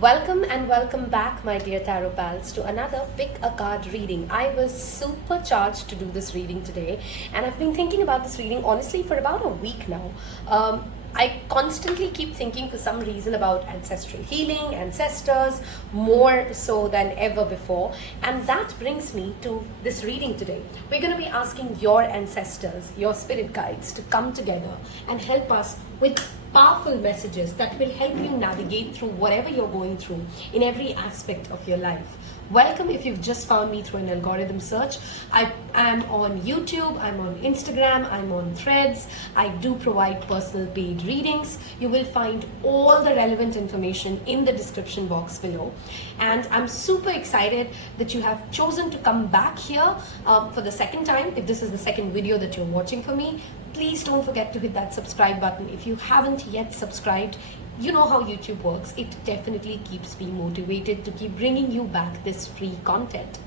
Welcome and welcome back, my dear tarot pals, to another Pick a Card reading. I was super charged to do this reading today, and I've been thinking about this reading honestly for about a week now. I constantly keep thinking for some reason about ancestral healing, ancestors, more so than ever before. And that brings me to this reading today. We're going to be asking your ancestors, your spirit guides, to come together and help us with powerful messages that will help you navigate through whatever you're going through in every aspect of your life. Welcome if you've just found me through an algorithm search. I am on YouTube, I'm on Instagram, I'm on Threads. I do provide personal paid readings. You will find all the relevant information in the description box below. And I'm super excited that you have chosen to come back here for the second time. If this is the second video that you're watching for me, please don't forget to hit that subscribe button. If you haven't yet subscribed, you know how YouTube works. It definitely keeps me motivated to keep bringing you back this free content.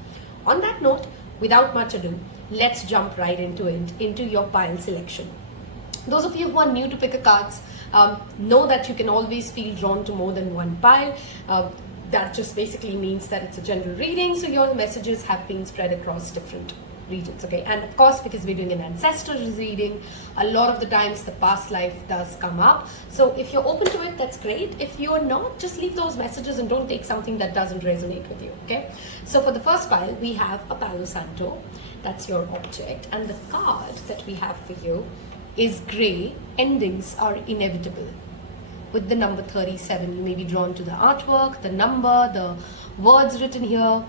On that note, without much ado, let's jump right into it, into your pile selection. Those of you who are new to Pick a Cards know that you can always feel drawn to more than one pile. That just basically means that it's a general reading, so your messages have been spread across different regions, okay? And of course, because we're doing an ancestor reading, a lot of the times the past life does come up. So if you're open to it, that's great. If you're not, just leave those messages and don't take something that doesn't resonate with you, okay? So for the first pile, we have a Palo Santo. That's your object. And the card that we have for you is gray. Endings are inevitable. With the number 37, you may be drawn to the artwork, the number, the words written here.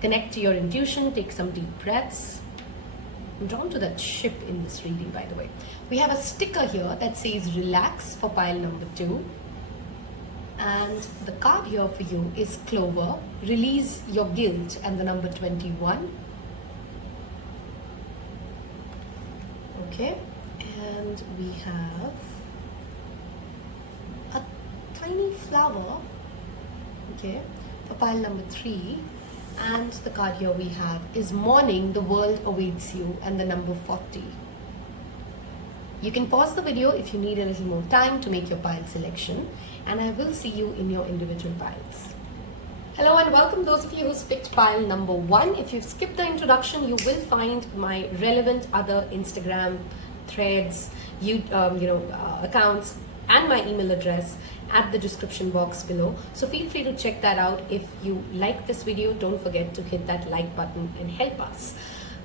Connect to your intuition, take some deep breaths. I'm drawn to that ship in this reading, by the way. We have a sticker here that says relax for pile number 2. And the card here for you is Clover, release your guilt, and the number 21. Okay, and we have a tiny flower, okay, for pile number 3. And the card here we have is Morning, the World Awaits You, and the number 40. You can pause the video if you need a little more time to make your pile selection, and I will see you in your individual piles. Hello and welcome those of you who picked pile number 1. If you've skipped the introduction, you will find my relevant other Instagram, Threads, accounts, and my email address at the description box below. So feel free to check that out. If you like this video, don't forget to hit that like button and help us.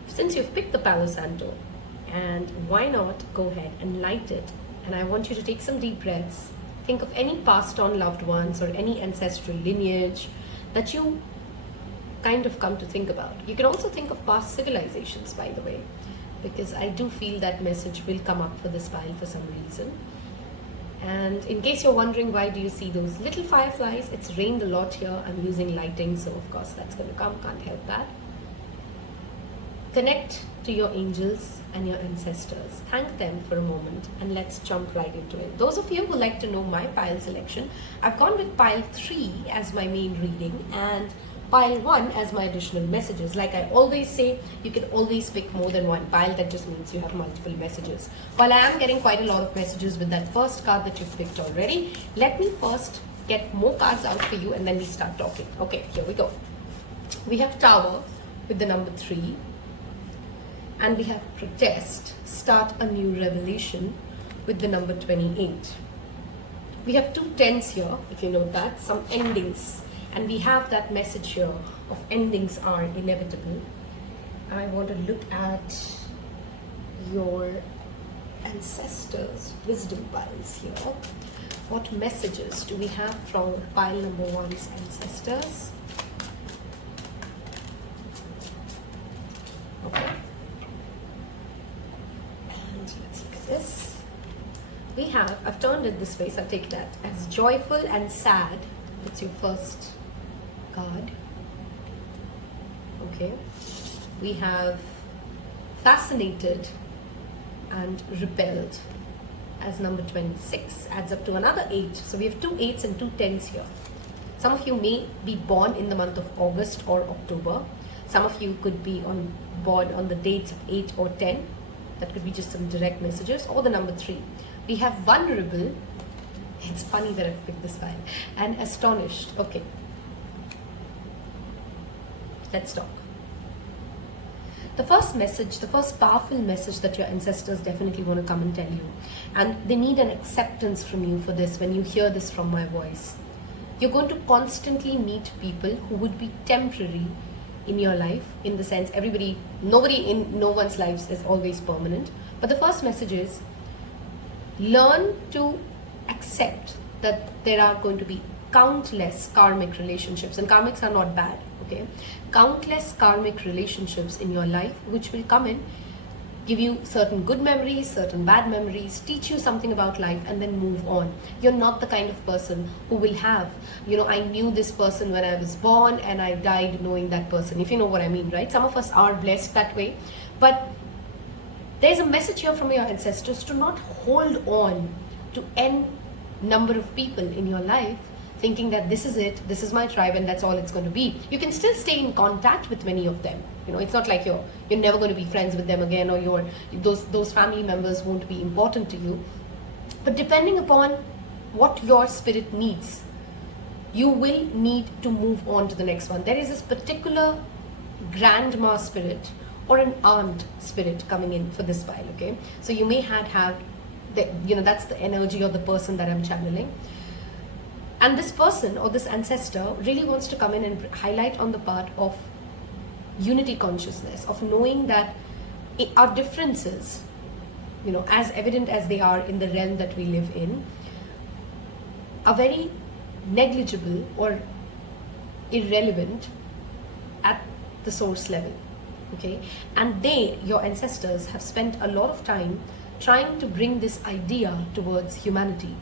Since you've picked the Palo Santo, and why not go ahead and light it? And I want you to take some deep breaths. Think of any passed on loved ones or any ancestral lineage that you kind of come to think about. You can also think of past civilizations, by the way, because I do feel that message will come up for this pile for some reason. And in case you're wondering why do you see those little fireflies, it's rained a lot here. I'm using lighting, so of course that's going to come, can't help that. Connect to your angels and your ancestors. Thank them for a moment, and let's jump right into it. Those of you who like to know my pile selection, I've gone with pile 3 as my main reading and pile 1 as my additional messages. Like I always say, you can always pick more than one pile. That just means you have multiple messages. While I am getting quite a lot of messages with that first card that you've picked already, let me first get more cards out for you and then we start talking. Okay, here we go. We have Tower with the number 3, and we have Protest, start a new revelation, with the number 28. We have 2 10s here, if you note that, some endings. And we have that message here of endings are inevitable. I want to look at your ancestors' wisdom piles here. What messages do we have from pile number 1's ancestors? Okay. And let's look at this. We have, I've turned it this way, so I'll take that as joyful and sad. That's your first card. Okay, we have fascinated and repelled as number 26, adds up to another 8. So we have 2 8s and 2 10s here. Some of you may be born in the month of August or October. Some of you could be born on the dates of 8 or 10. That could be just some direct messages. Or the number 3. We have vulnerable. It's funny that I've picked this file. And astonished. Okay. Let's talk. The first message, the first powerful message that your ancestors definitely want to come and tell you, and they need an acceptance from you for this when you hear this from my voice. You're going to constantly meet people who would be temporary in your life, in the sense nobody in no one's lives is always permanent. But the first message is, learn to accept that there are going to be countless karmic relationships, and karmics are not bad, okay? Countless karmic relationships in your life which will come in, give you certain good memories, certain bad memories, teach you something about life, and then move on. You're not the kind of person who will have, I knew this person when I was born and I died knowing that person, if you know what I mean, right? Some of us are blessed that way, but there's a message here from your ancestors to not hold on to n number of people in your life thinking that this is it, this is my tribe, and that's all it's going to be. You can still stay in contact with many of them. It's not like you're never going to be friends with them again, or those family members won't be important to you. But depending upon what your spirit needs, you will need to move on to the next one. There is this particular grandma spirit or an aunt spirit coming in for this file, okay? So you may have that's the energy of the person that I'm channeling. And this person or this ancestor really wants to come in and highlight on the part of unity consciousness, of knowing that our differences, as evident as they are in the realm that we live in, are very negligible or irrelevant at the source level, okay? And your ancestors, have spent a lot of time trying to bring this idea towards humanity,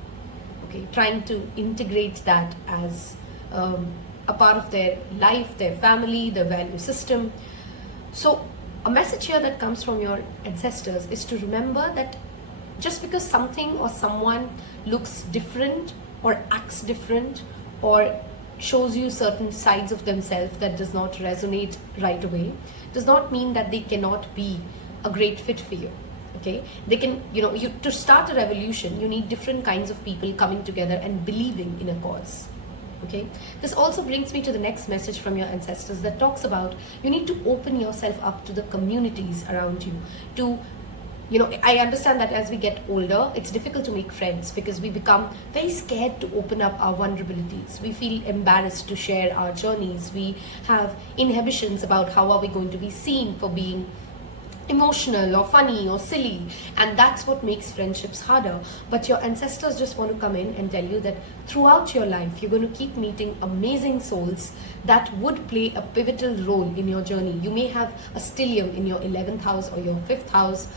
okay? Trying to integrate that as a part of their life, their family, their value system. So a message here that comes from your ancestors is to remember that just because something or someone looks different or acts different or shows you certain sides of themselves that does not resonate right away, does not mean that they cannot be a great fit for you. Okay, they can, to start a revolution, you need different kinds of people coming together and believing in a cause. Okay, this also brings me to the next message from your ancestors that talks about you need to open yourself up to the communities around you. I understand that as we get older, it's difficult to make friends because we become very scared to open up our vulnerabilities. We feel embarrassed to share our journeys. We have inhibitions about how are we going to be seen for being emotional or funny or silly, and that's what makes friendships harder. But your ancestors just want to come in and tell you that throughout your life you're going to keep meeting amazing souls that would play a pivotal role in your journey. You may have a stellium in your 11th house or your 5th house.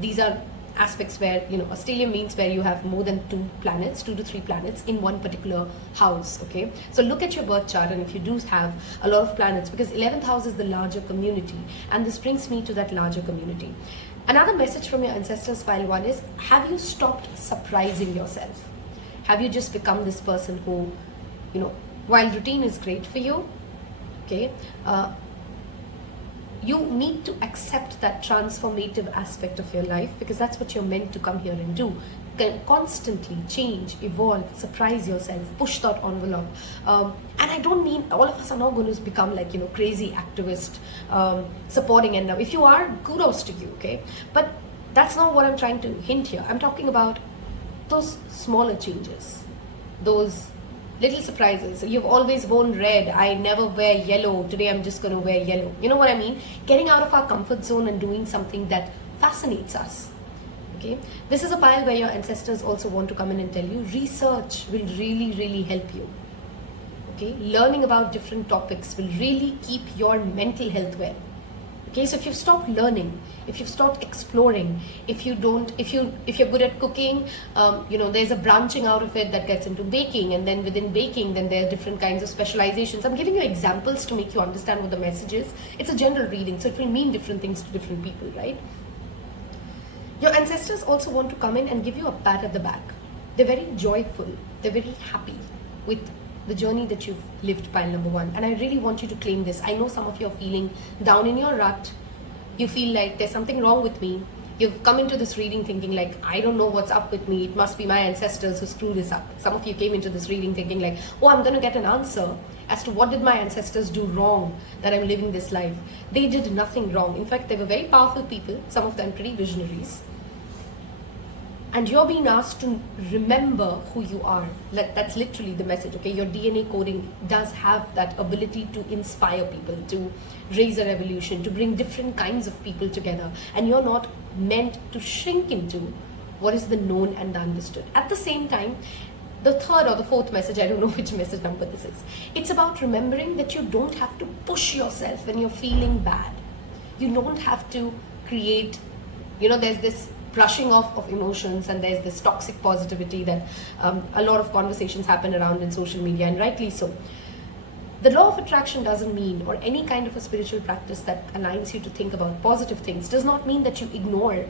These are aspects where, a stellium means where you have more than 2 to 3 planets in one particular house, okay? So look at your birth chart, and if you do have a lot of planets, because 11th house is the larger community, and this brings me to that larger community. Another message from your ancestors, file 1, is, have you stopped surprising yourself? Have you just become this person who, while routine is great for you, okay, you need to accept that transformative aspect of your life, because that's what you're meant to come here and do. Constantly change, evolve, surprise yourself, push that envelope. And I don't mean all of us are not going to become like, crazy activist, supporting, and if you are, kudos to you, okay? But that's not what I'm trying to hint here. I'm talking about those smaller changes, those little surprises. You've always worn red, I never wear yellow, today I'm just going to wear yellow. You know what I mean? Getting out of our comfort zone and doing something that fascinates us. Okay, this is a pile where your ancestors also want to come in and tell you research will really, really help you. Okay, learning about different topics will really keep your mental health well. Okay, so if you've stopped learning, if you've stopped exploring, if you're good at cooking, there's a branching out of it that gets into baking, and then within baking, then there are different kinds of specializations. I'm giving you examples to make you understand what the message is. It's a general reading, so it will mean different things to different people, right? Your ancestors also want to come in and give you a pat at the back. They're very joyful. They're very happy with the journey that you've lived, pile number 1. And I really want you to claim this. I know some of you are feeling down in your rut. You feel like there's something wrong with me. You've come into this reading thinking like, I don't know what's up with me. It must be my ancestors who screwed this up. Some of you came into this reading thinking like, oh, I'm going to get an answer as to what did my ancestors do wrong that I'm living this life. They did nothing wrong. In fact, they were very powerful people, some of them pretty visionaries. And you're being asked to remember who you are. That's literally the message, okay? Your DNA coding does have that ability to inspire people, to raise a revolution, to bring different kinds of people together. And you're not meant to shrink into what is the known and the understood. At the same time, the third or the fourth message, I don't know which message number this is. It's about remembering that you don't have to push yourself when you're feeling bad. You don't have to create, there's this brushing off of emotions, and there's this toxic positivity that a lot of conversations happen around in social media, and rightly so. The law of attraction doesn't mean, or any kind of a spiritual practice that aligns you to think about positive things, does not mean that you ignore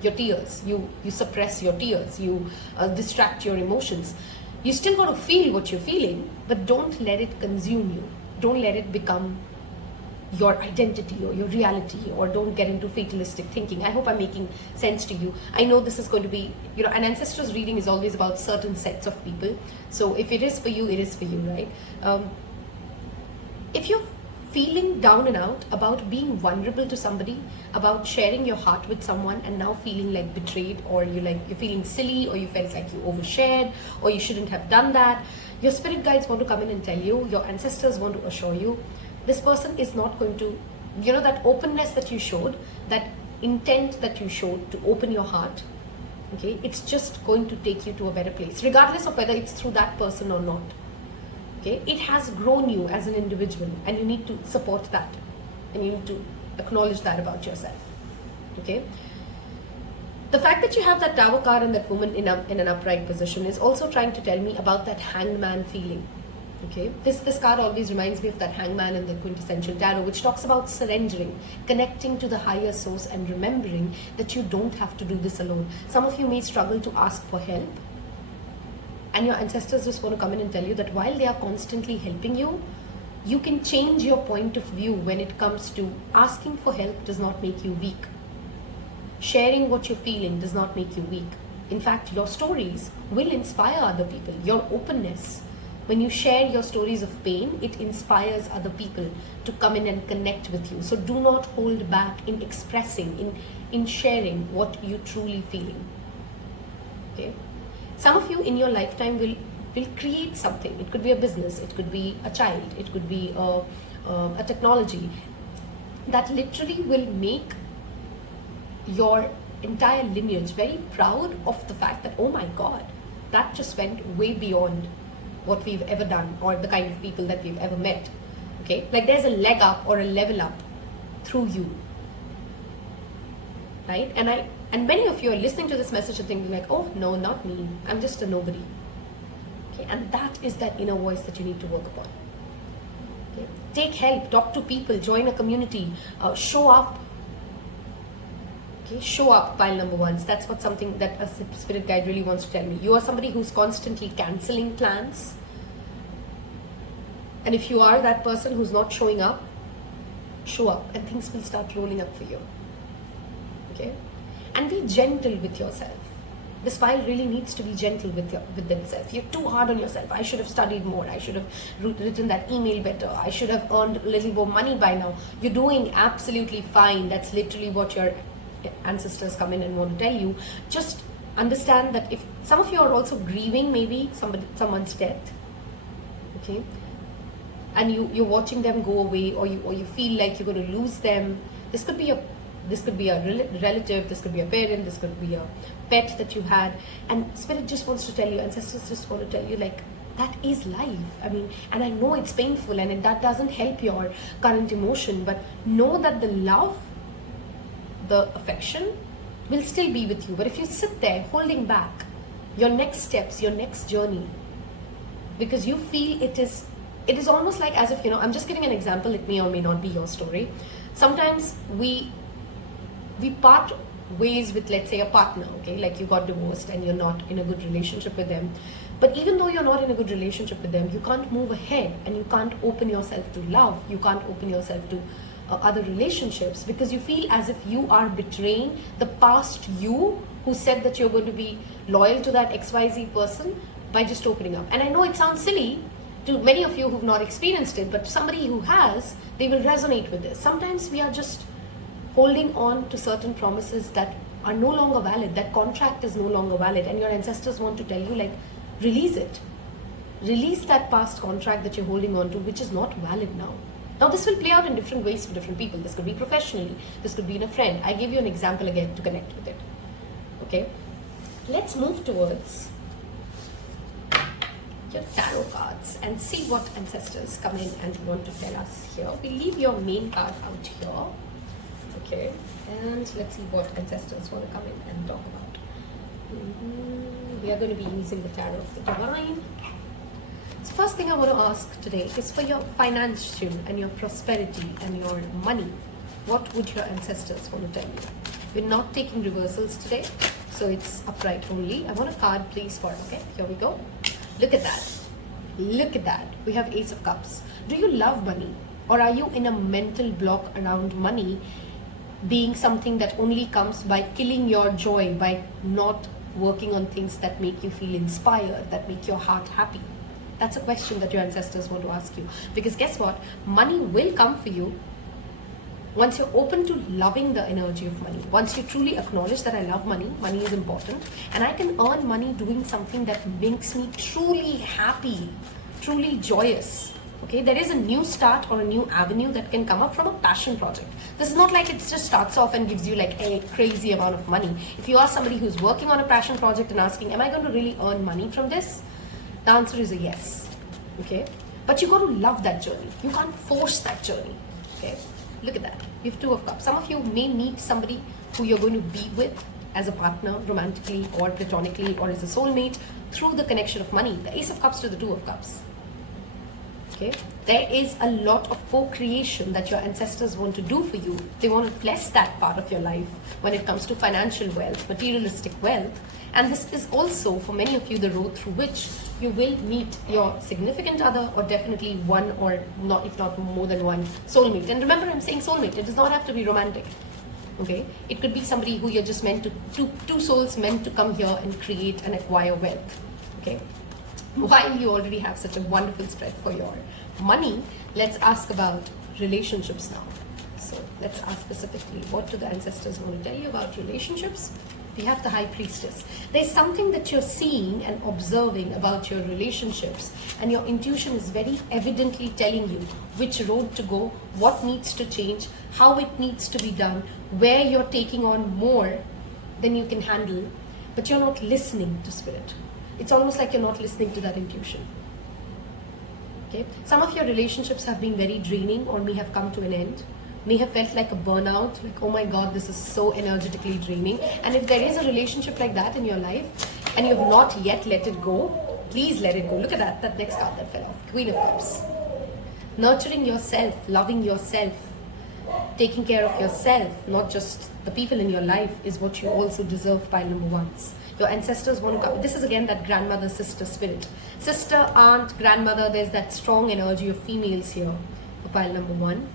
your tears, you suppress your tears, you distract your emotions. You still got to feel what you're feeling, but don't let it consume you. Don't let it become your identity or your reality, or don't get into fatalistic thinking. I hope I'm making sense to you. I know this is going to be, an ancestors reading is always about certain sets of people. So if it is for you, it is for you, right? If you're feeling down and out about being vulnerable to somebody, about sharing your heart with someone and now feeling like betrayed, or you're feeling silly, or you felt like you overshared, or you shouldn't have done that, your spirit guides want to come in and tell you, your ancestors want to assure you, this person is not going to, that openness that you showed, that intent that you showed to open your heart, okay, it's just going to take you to a better place, regardless of whether it's through that person or not. Okay, it has grown you as an individual, and you need to support that, and you need to acknowledge that about yourself. Okay, the fact that you have that Tower card and that woman in an upright position is also trying to tell me about that hangman feeling. Okay, this card always reminds me of that hangman in the quintessential tarot, which talks about surrendering, connecting to the higher source, and remembering that you don't have to do this alone. Some of you may struggle to ask for help, and your ancestors just want to come in and tell you that while they are constantly helping you, you can change your point of view when it comes to asking for help does not make you weak. Sharing what you're feeling does not make you weak. In fact, your stories will inspire other people. Your openness, when you share your stories of pain, it inspires other people to come in and connect with you. So do not hold back in expressing, in sharing what you truly feeling. Okay? Some of you in your lifetime will create something. It could be a business, it could be a child, it could be a technology that literally will make your entire lineage very proud of the fact that, oh my God, that just went way beyond what we've ever done, or the kind of people that we've ever met. Okay, like there's a leg up or a level up through you, right? And many of you are listening to this message and thinking like, oh no, not me, I'm just a nobody. Okay, and that is that inner voice that you need to work upon. Okay? Take help, talk to people, join a community, show up. Okay, show up, pile number ones. That's what something that a spirit guide really wants to tell me. You are somebody who's constantly cancelling plans. And if you are that person who's not showing up, show up and things will start rolling up for you. Okay? And be gentle with yourself. This pile really needs to be gentle with themselves. You're too hard on yourself. I should have studied more. I should have written that email better. I should have earned a little more money by now. You're doing absolutely fine. That's literally what your ancestors come in and want to tell you. Just understand that if some of you are also grieving maybe someone's death, okay, and you're watching them go away, or you feel like you're going to lose them. This could be a relative, this could be a parent, this could be a pet that you had, and spirit just wants to tell you, ancestors just want to tell you, like, that is life. I mean, and I know it's painful and that doesn't help your current emotion, but know that the love, the affection will still be with you. But if you sit there holding back your next steps, your next journey, because you feel it is almost like as if, I'm just giving an example, it may or may not be your story. Sometimes we part ways with, let's say, a partner, okay, like you got divorced and you're not in a good relationship with them. But even though you're not in a good relationship with them, you can't move ahead, and you can't open yourself to love, you can't open yourself to other relationships because you feel as if you are betraying the past you who said that you're going to be loyal to that XYZ person by just opening up. And I know it sounds silly to many of you who've not experienced it, but somebody who has, they will resonate with this. Sometimes we are just holding on to certain promises that are no longer valid. That contract is no longer valid, and your ancestors want to tell you, like, release it. Release that past contract that you're holding on to, which is not valid now. Now, this will play out in different ways for different people. This could be professionally. This could be in a friend. I gave you an example again to connect with it. Okay? Let's move towards your tarot cards and see what ancestors come in and want to tell us here. We leave your main card out here. Okay? And let's see what ancestors want to come in and talk about. We are going to be using the Tarot of the Divine. So first thing I want to ask today is for your financial and your prosperity and your money. What would your ancestors want to tell you? We're not taking reversals today, so it's upright only. I want a card, please, for it. Okay, here we go. Look at that. Look at that. We have Ace of Cups. Do you love money? Or are you in a mental block around money being something that only comes by killing your joy, by not working on things that make you feel inspired, that make your heart happy? That's a question that your ancestors want to ask you. Because guess what? Money will come for you once you're open to loving the energy of money. Once you truly acknowledge that I love money, money is important, and I can earn money doing something that makes me truly happy, truly joyous. Okay, there is a new start or a new avenue that can come up from a passion project. This is not like it just starts off and gives you like a crazy amount of money. If you ask somebody who's working on a passion project and asking, am I going to really earn money from this? The answer is a yes. Okay, but you got to love that journey. You can't force that journey. Okay, look at that. You have Two of Cups. Some of you may meet somebody who you're going to be with as a partner, romantically or platonically, or as a soulmate through the connection of money. The Ace of Cups to the Two of Cups. Okay, there is a lot of co-creation that your ancestors want to do for you. They want to bless that part of your life when it comes to financial wealth, materialistic wealth. And this is also, for many of you, the road through which you will meet your significant other, or definitely one, or not, if not more than one soulmate. And remember, I'm saying soulmate. It does not have to be romantic. Okay, it could be somebody who you're just meant to, two souls meant to come here and create and acquire wealth. Okay. While you already have such a wonderful spread for your money, let's ask about relationships now. So let's ask specifically, what do the ancestors want to tell you about relationships? We have the High Priestess. There's something that you're seeing and observing about your relationships, and your intuition is very evidently telling you which road to go, what needs to change, how it needs to be done, where you're taking on more than you can handle, but you're not listening to spirit. It's almost like you're not listening to that intuition. Okay? Some of your relationships have been very draining or may have come to an end. May have felt like a burnout, like, oh my God, this is so energetically draining. And if there is a relationship like that in your life and you have not yet let it go, please let it go. Look at that next card that fell off, Queen of Cups. Nurturing yourself, loving yourself, taking care of yourself, not just the people in your life, is what you also deserve, pile number ones. Your ancestors want to come. This is again that grandmother, sister spirit. Sister, aunt, grandmother, there's that strong energy of females here for pile number one.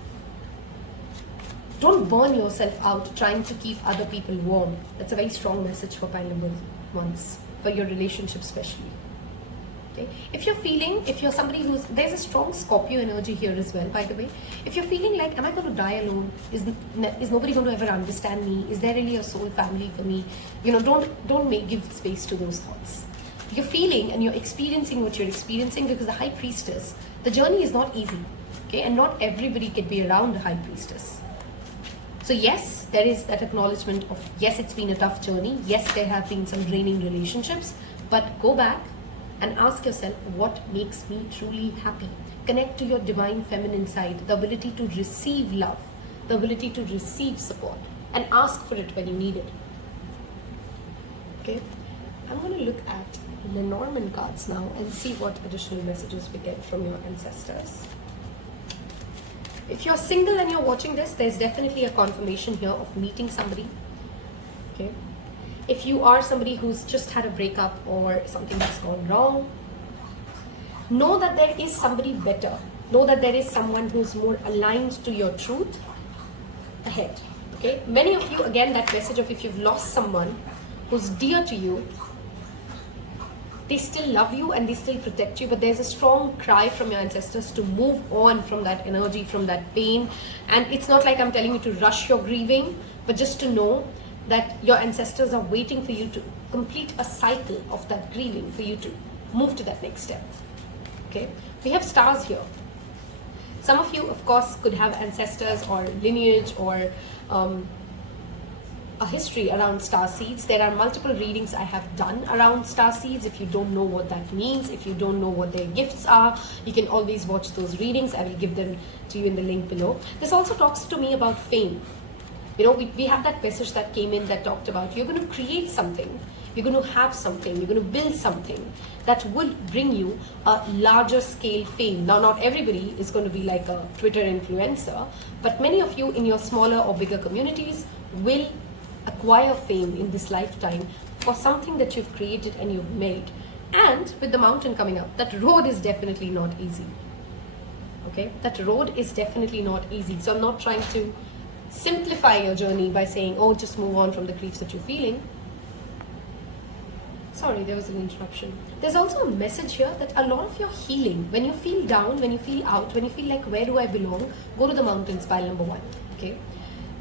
Don't burn yourself out trying to keep other people warm. That's a very strong message for pile number ones, for your relationship especially. Okay? If you're somebody there's a strong Scorpio energy here as well, by the way. If you're feeling like, am I going to die alone? Is nobody going to ever understand me? Is there really a soul family for me? You know, don't give space to those thoughts. You're feeling and you're experiencing what you're experiencing because the High Priestess, the journey is not easy. Okay, and not everybody can be around the High Priestess. So yes, there is that acknowledgement of, yes, it's been a tough journey. Yes, there have been some draining relationships, but go back and ask yourself, what makes me truly happy? Connect to your divine feminine side, the ability to receive love, the ability to receive support, and ask for it when you need it. Okay, I'm going to look at Lenormand cards now and see what additional messages we get from your ancestors. If you're single and you're watching this, there's definitely a confirmation here of meeting somebody. Okay. If you are somebody who's just had a breakup or something that's gone wrong, know that there is somebody better. Know that there is someone who's more aligned to your truth ahead. Okay, many of you, again, that message of if you've lost someone who's dear to you, they still love you and they still protect you, but there's a strong cry from your ancestors to move on from that energy, from that pain. And it's not like I'm telling you to rush your grieving, but just to know that your ancestors are waiting for you to complete a cycle of that grieving, for you to move to that next step. Okay, we have stars here. Some of you, of course, could have ancestors or lineage or a history around star seeds. There are multiple readings I have done around star seeds. If you don't know what that means, if you don't know what their gifts are, you can always watch those readings. I will give them to you in the link below. This also talks to me about fame. You know, we have that message that came in that talked about you're going to create something, you're going to have something, you're going to build something that will bring you a larger scale fame. Now, not everybody is going to be like a Twitter influencer, but many of you in your smaller or bigger communities will acquire fame in this lifetime for something that you've created and you've made. And with the mountain coming up, that road is definitely not easy. Okay, that road is definitely not easy. So I'm not trying to simplify your journey by saying, oh, just move on from the griefs that you're feeling. Sorry, there was an interruption. There's also a message here that a lot of your healing, when you feel down, when you feel out, when you feel like, where do I belong? Go to the mountains, pile number 1. Okay.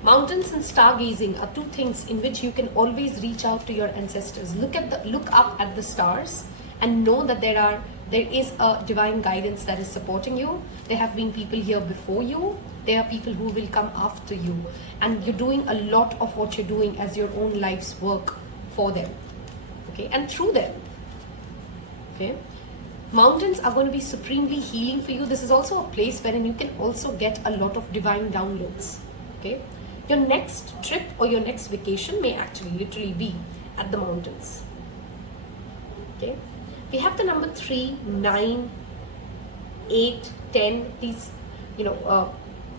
Mountains and stargazing are two things in which you can always reach out to your ancestors. Look up at the stars and know that there is a divine guidance that is supporting you. There have been people here before you. There are people who will come after you. And you're doing a lot of what you're doing as your own life's work for them. Okay, and through them. Okay. Mountains are going to be supremely healing for you. This is also a place wherein you can also get a lot of divine downloads. Okay. Your next trip or your next vacation may actually literally be at the mountains. Okay. We have the number 3, 9, 8, 10. These,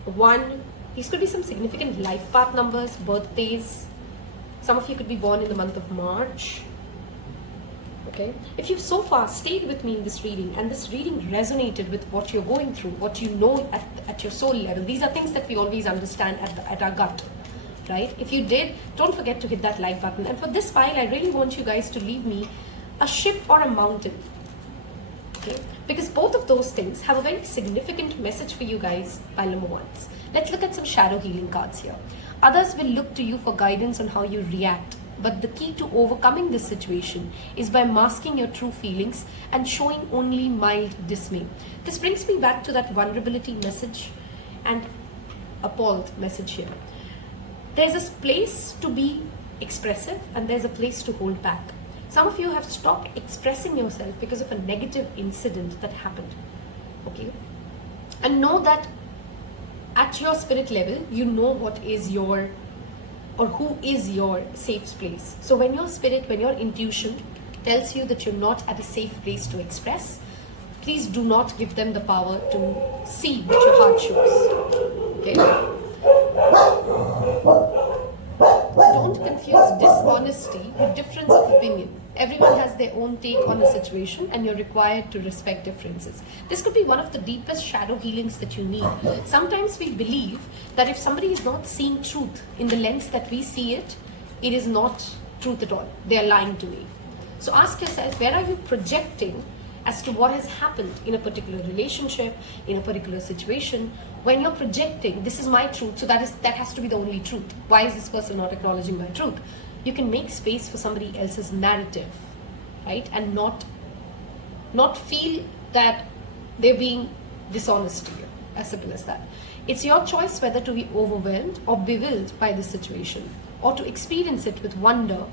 1. These could be some significant life path numbers, birthdays. Some of you could be born in the month of March. Okay. If you've so far stayed with me in this reading and this reading resonated with what you're going through, what you know at your soul level, these are things that we always understand at our gut, right? If you did, don't forget to hit that like button. And for this file, I really want you guys to leave me a ship or a mountain, okay? Because both of those things have a very significant message for you guys, pile number 1s. Let's look at some shadow healing cards here. Others will look to you for guidance on how you react. But the key to overcoming this situation is by masking your true feelings and showing only mild dismay. This brings me back to that vulnerability message and appalled message here. There's a place to be expressive and there's a place to hold back. Some of you have stopped expressing yourself because of a negative incident that happened. Okay? And know that at your spirit level, you know what is your or who is your safe place. So when your spirit, when your intuition tells you that you're not at a safe place to express, please do not give them the power to see what your heart shows. Okay? Don't confuse dishonesty with difference of opinion. Everyone has their own take on a situation and you're required to respect differences. This could be one of the deepest shadow healings that you need. Sometimes we believe that if somebody is not seeing truth in the lens that we see it, it is not truth at all. They are lying to me. So ask yourself, where are you projecting as to what has happened in a particular relationship, in a particular situation? When you're projecting, this is my truth, so that has to be the only truth. Why is this person not acknowledging my truth? You can make space for somebody else's narrative, right? And not feel that they're being dishonest to you. As simple as that. It's your choice whether to be overwhelmed or bewildered by the situation, or to experience it with wonder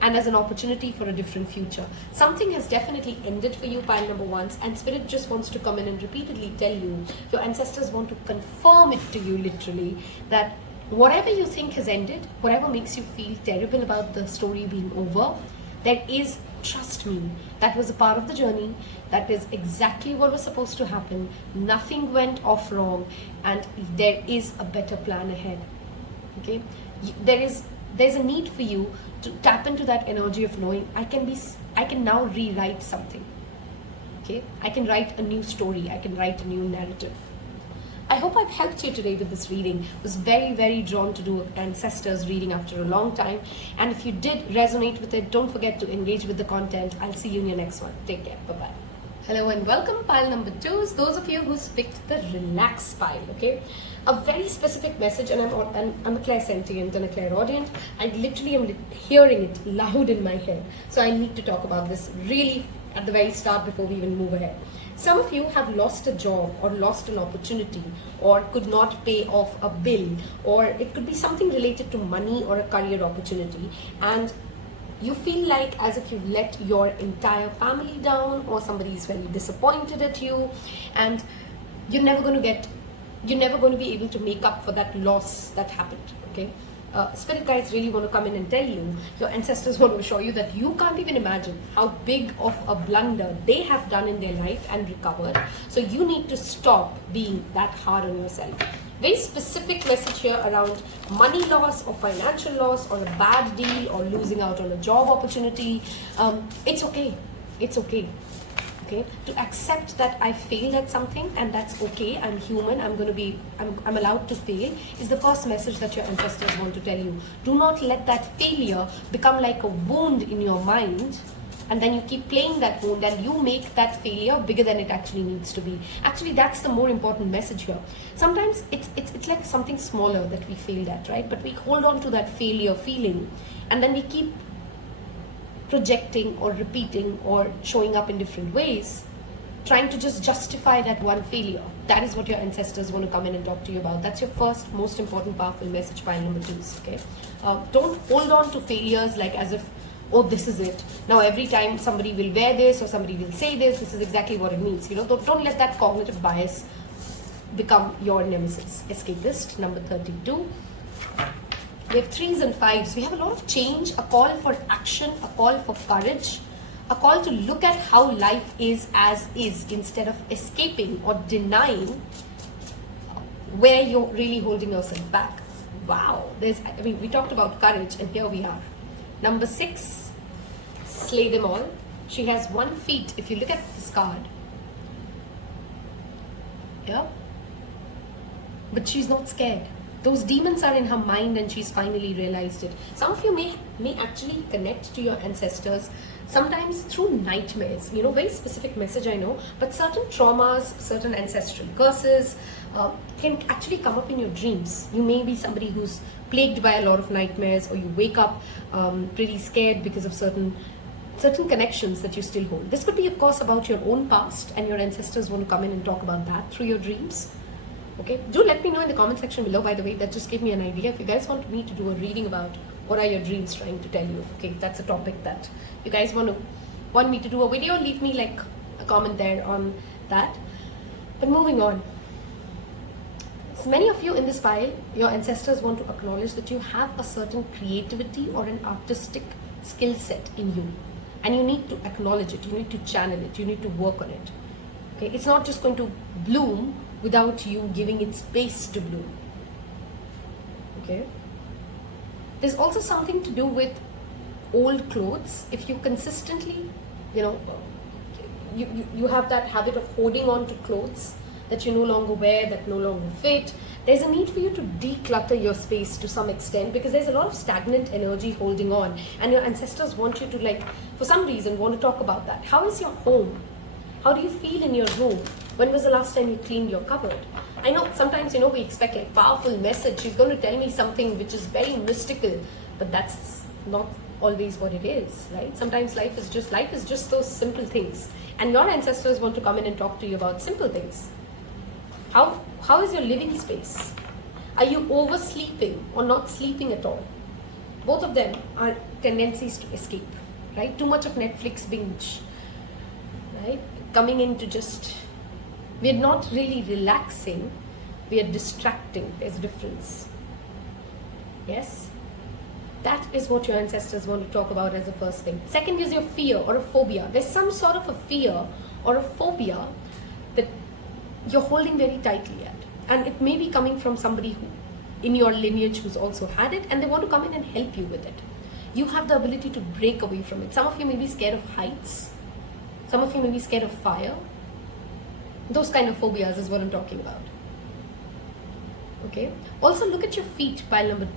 and as an opportunity for a different future. Something has definitely ended for you, pile number 1s, and spirit just wants to come in and repeatedly tell you, your ancestors want to confirm it to you literally, that whatever you think has ended, whatever makes you feel terrible about the story being over, there is, trust me, that was a part of the journey. That is exactly what was supposed to happen. Nothing went off wrong, and there is a better plan ahead. Okay? There's a need for you to tap into that energy of knowing I can now rewrite something. Okay? I can write a new story. I can write a new narrative. I hope I've helped you today with this reading. I was very, very drawn to do ancestors reading after a long time. And if you did resonate with it, don't forget to engage with the content. I'll see you in your next one. Take care. Bye-bye. Hello and welcome, pile number 2. Those of you who picked the relax pile, okay? A very specific message, and I'm a clairsentient and a clairaudient. I literally am hearing it loud in my head. So I need to talk about this really at the very start before we even move ahead. Some of you have lost a job or lost an opportunity or could not pay off a bill, or it could be something related to money or a career opportunity, and you feel like as if you've let your entire family down, or somebody is very disappointed at you, and you're never going to be able to make up for that loss that happened. Okay, spirit guides really want to come in and tell you, your ancestors want to show you that you can't even imagine how big of a blunder they have done in their life and recovered. So you need to stop being that hard on yourself. Very specific message here around money loss or financial loss or a bad deal or losing out on a job opportunity. It's okay. It's okay. Okay, to accept that I failed at something, and that's okay. I'm human. I'm allowed to fail, is the first message that your ancestors want to tell you. Do not let that failure become like a wound in your mind, and then you keep playing that wound and you make that failure bigger than it actually needs to be. Actually, that's the more important message here. Sometimes it's like something smaller that we failed at, right? But we hold on to that failure feeling, and then we keep projecting or repeating or showing up in different ways, trying to just justify that one failure. That is what your ancestors want to come in and talk to you about. That's your first most important powerful message, pile number 2. Okay, don't hold on to failures like as if, oh, this is it. Now every time somebody will wear this or somebody will say this is exactly what it means. You know, don't let that cognitive bias become your nemesis. Escapist number 32. We have 3s and 5s. We have a lot of change, a call for action, a call for courage, a call to look at how life is as is instead of escaping or denying where you're really holding yourself back. Wow. We talked about courage, and here we are. Number 6, slay them all. She has 1 feet. If you look at this card, yeah, but she's not scared. Those demons are in her mind and she's finally realized it. Some of you may actually connect to your ancestors sometimes through nightmares. You know, very specific message, I know, but certain traumas, certain ancestral curses can actually come up in your dreams. You may be somebody who's plagued by a lot of nightmares, or you wake up pretty scared because of certain connections that you still hold. This could be, of course, about your own past, and your ancestors want to come in and talk about that through your dreams. Okay, do let me know in the comment section below, by the way. That just gave me an idea. If you guys want me to do a reading about what are your dreams trying to tell you, okay, if that's a topic that you guys want me to do a video, leave me like a comment there on that. But moving on, so many of you in this file, your ancestors want to acknowledge that you have a certain creativity or an artistic skill set in you, and you need to acknowledge it, you need to channel it, you need to work on it. Okay, it's not just going to bloom without you giving it space to bloom. Okay, there's also something to do with old clothes. If you consistently, you know, you have that habit of holding on to clothes that you no longer wear, that no longer fit, there's a need for you to declutter your space to some extent, because there's a lot of stagnant energy holding on, and your ancestors want you to, like, for some reason, want to talk about that. How is your home? How do you feel in your room? When was the last time you cleaned your cupboard? I know sometimes, you know, we expect like powerful message. She's going to tell me something which is very mystical, but that's not always what it is, right? Sometimes life is just those simple things. And your ancestors want to come in and talk to you about simple things. How is your living space? Are you oversleeping or not sleeping at all? Both of them are tendencies to escape, right? Too much of Netflix binge, right? Coming into just, we're not really relaxing, we are distracting. There's a difference. Yes? That is what your ancestors want to talk about as the first thing. Second is your fear or a phobia. There's some sort of a fear or a phobia that you're holding very tightly at. And it may be coming from somebody who, in your lineage, who's also had it, and they want to come in and help you with it. You have the ability to break away from it. Some of you may be scared of heights. Some of you may be scared of fire. Those kind of phobias is what I'm talking about. Okay. Also look at your feet, pile number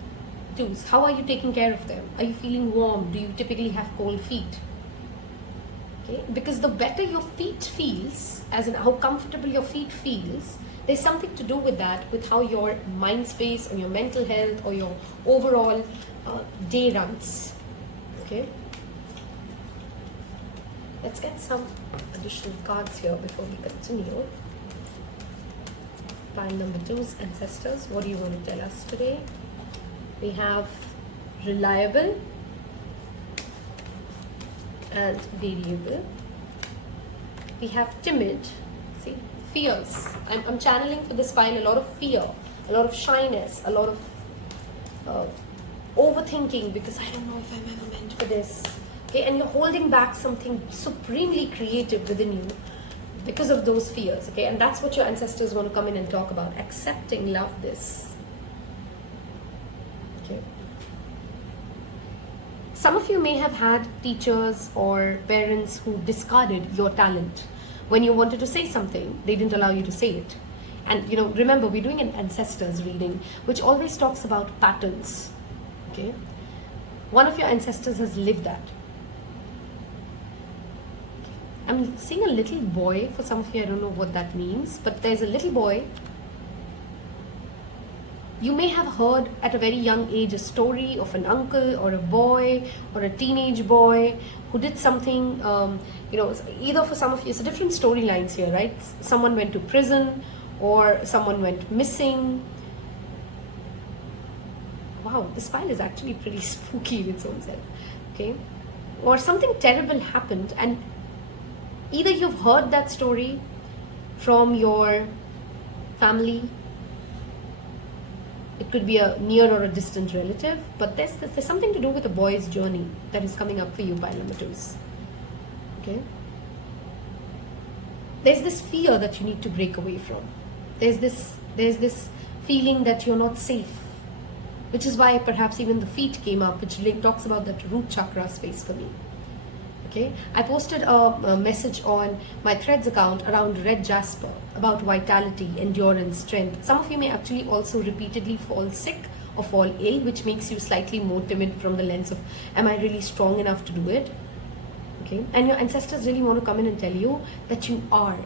2s. How are you taking care of them? Are you feeling warm? Do you typically have cold feet? Okay. Because the better your feet feels, as in how comfortable your feet feels, there's something to do with that, with how your mind space or your mental health or your overall day runs. Okay. Let's get some additional cards here before we continue. Pile number 2's ancestors, what do you want to tell us today? We have reliable and variable. We have timid, see, fears. I'm channeling for this pile a lot of fear, a lot of shyness, a lot of overthinking because I don't know if I'm ever meant for this. Okay, and you're holding back something supremely creative within you because of those fears. Okay, and that's what your ancestors want to come in and talk about. Accepting, love this. Okay. Some of you may have had teachers or parents who discarded your talent. When you wanted to say something, they didn't allow you to say it. And remember, we're doing an ancestors reading, which always talks about patterns. Okay, one of your ancestors has lived that. I'm seeing a little boy. For some of you, I don't know what that means, but there's a little boy. You may have heard at a very young age a story of an uncle or a boy or a teenage boy who did something, either for some of you, it's different storylines here, right? Someone went to prison or someone went missing. Wow, this file is actually pretty spooky in its own self, okay? Or something terrible happened and either you've heard that story from your family, it could be a near or a distant relative, but there's something to do with a boy's journey that is coming up for you, pile number 2s. Okay? There's this fear that you need to break away from. There's this feeling that you're not safe, which is why perhaps even the feet came up, which talks about that root chakra space for me. Okay, I posted a message on my Threads account around red jasper about vitality, endurance, strength. Some of you may actually also repeatedly fall sick or fall ill, which makes you slightly more timid from the lens of, am I really strong enough to do it? Okay, and your ancestors really want to come in and tell you that you are.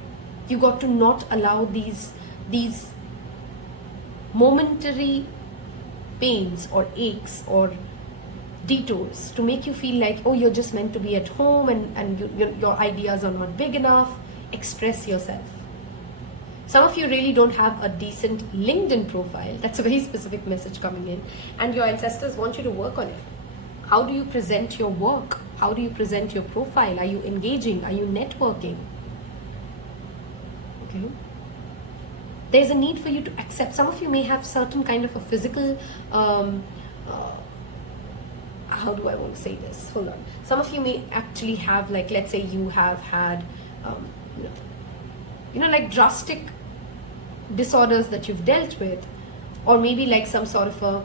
You got to not allow these momentary pains or aches or detours to make you feel like, oh, you're just meant to be at home and your ideas are not big enough. Express yourself. Some of you really don't have a decent LinkedIn profile. That's a very specific message coming in, and your ancestors want you to work on it. How do you present your work? How do you present your profile? Are you engaging? Are you networking? Okay. There's a need for you to accept. Some of you may have certain kind of a physical how do I want to say this? Hold on. Some of you may actually have, like, let's say you have had, like drastic disorders that you've dealt with, or maybe like some sort of a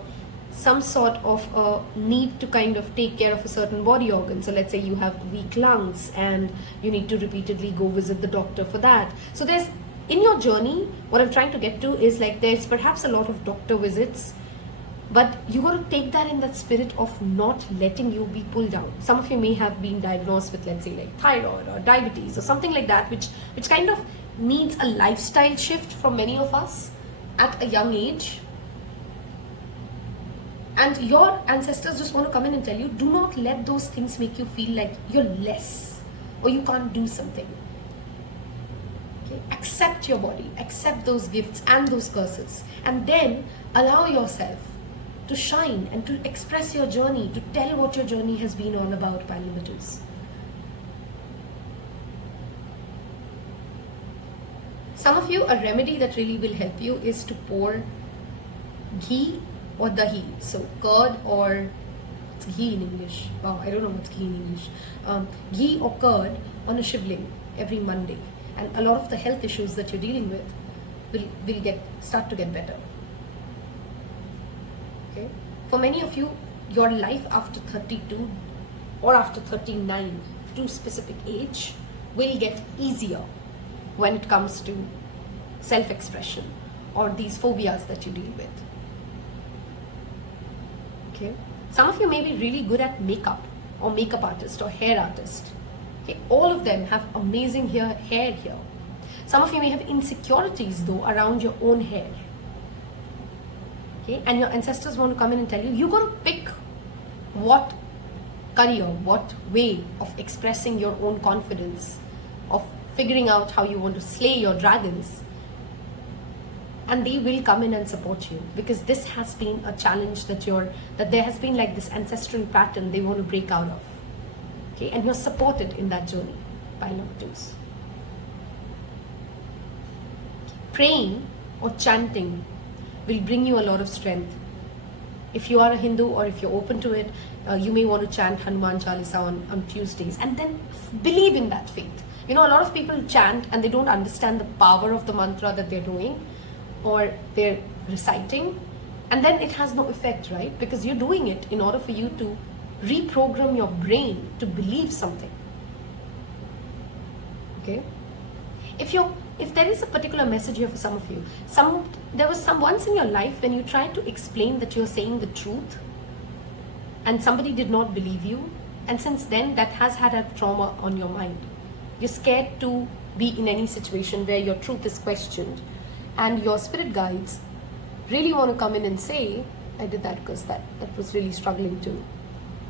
need to kind of take care of a certain body organ. So let's say you have weak lungs and you need to repeatedly go visit the doctor for that. So there's, in your journey, what I'm trying to get to is like there's perhaps a lot of doctor visits, but you got to take that in that spirit of not letting you be pulled down. Some of you may have been diagnosed with, let's say, like thyroid or diabetes or something like that, which kind of needs a lifestyle shift from many of us at a young age. And your ancestors just want to come in and tell you, do not let those things make you feel like you're less or you can't do something. Okay? Accept your body, accept those gifts and those curses, and then allow yourself to shine and to express your journey, to tell what your journey has been all about, pile number 2s. Some of you, a remedy that really will help you is to pour ghee or dahi, so curd or, it's ghee in English, wow, I don't know what's ghee in English, ghee or curd on a shivling every Monday, and a lot of the health issues that you're dealing with will start to get better. Okay. For many of you, your life after 32 or after 39, to specific age, will get easier when it comes to self-expression or these phobias that you deal with. Okay, some of you may be really good at makeup, or makeup artist, or hair artist. Okay, all of them have amazing hair here. Some of you may have insecurities though around your own hair. Okay, and your ancestors want to come in and tell you, you got to pick what career, what way of expressing your own confidence, of figuring out how you want to slay your dragons. And they will come in and support you, because this has been a challenge that there has been like this ancestral pattern they want to break out of. Okay, and you're supported in that journey by number 2s. Praying or chanting will bring you a lot of strength. If you are a Hindu, or if you're open to it, you may want to chant Hanuman Chalisa on Tuesdays, and then believe in that faith. You know, a lot of people chant and they don't understand the power of the mantra that they're doing or they're reciting, and then it has no effect, right? Because you're doing it in order for you to reprogram your brain to believe something. Okay? If there is a particular message here for some of you, there was once in your life when you tried to explain that you're saying the truth and somebody did not believe you, and since then that has had a trauma on your mind. You're scared to be in any situation where your truth is questioned, and your spirit guides really want to come in and say, I did that because that was really struggling too.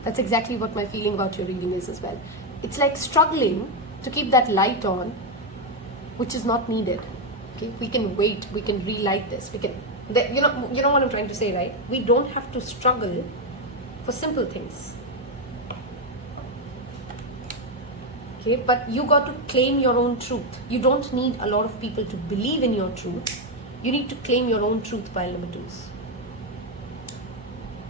That's exactly what my feeling about your reading is as well. It's like struggling to keep that light on, which is not needed. Okay, we can wait, we can relight this, you know what I'm trying to say, right? We don't have to struggle for simple things. Okay, but you got to claim your own truth. You don't need a lot of people to believe in your truth. You need to claim your own truth, pile number 2s.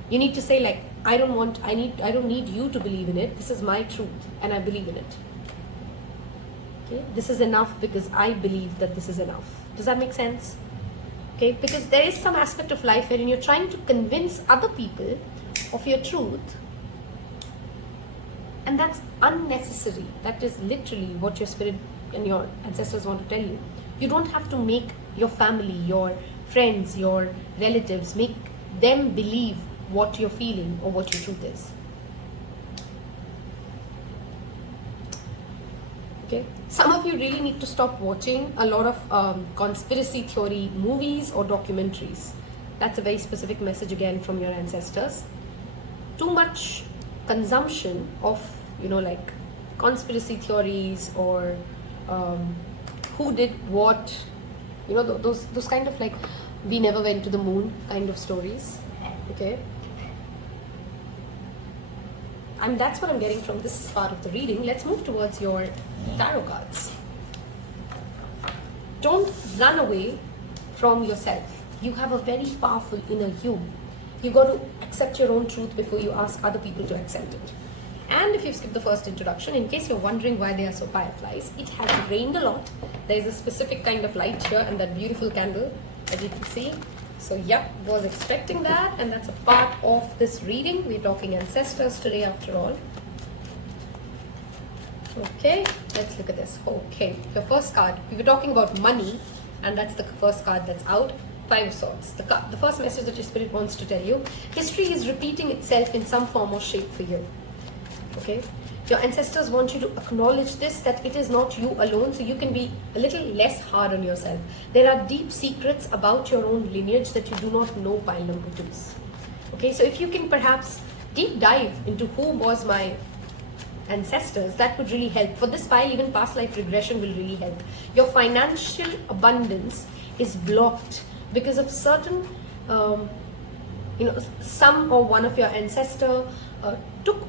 You need to say, like, I don't need you to believe in it. This is my truth and I believe in it. Okay, this is enough because I believe that this is enough. Does that make sense? Okay, because there is some aspect of life wherein you're trying to convince other people of your truth, and that's unnecessary. That is literally what your spirit and your ancestors want to tell you. You don't have to make your family, your friends, your relatives, make them believe what you're feeling or what your truth is. Okay, some of you really need to stop watching a lot of conspiracy theory movies or documentaries. That's a very specific message again from your ancestors. Too much consumption of, like conspiracy theories or who did what, those kind of like we never went to the moon kind of stories. Okay, and that's what I'm getting from this part of the reading. Let's move towards your tarot cards. Don't run away from yourself. You have a very powerful inner you. You got to accept your own truth before you ask other people to accept it. And if you've skipped the first introduction, in case you're wondering why they are so fireflies, it has rained a lot. There is a specific kind of light here and that beautiful candle, as you can see. So yep, was expecting that, and that's a part of this reading. We're talking ancestors today after all. Okay, let's look at this. Okay, your first card, we were talking about money, and that's the first card that's out. 5 of Swords. The first message that your spirit wants to tell you: history is repeating itself in some form or shape for you. Okay, your ancestors want you to acknowledge this, that it is not you alone, so you can be a little less hard on yourself. There are deep secrets about your own lineage that you do not know, pile number 2s. Okay, so if you can perhaps deep dive into who was my ancestors, that would really help. For this pile, even past life regression will really help. Your financial abundance is blocked because of certain, some or one of your ancestor took,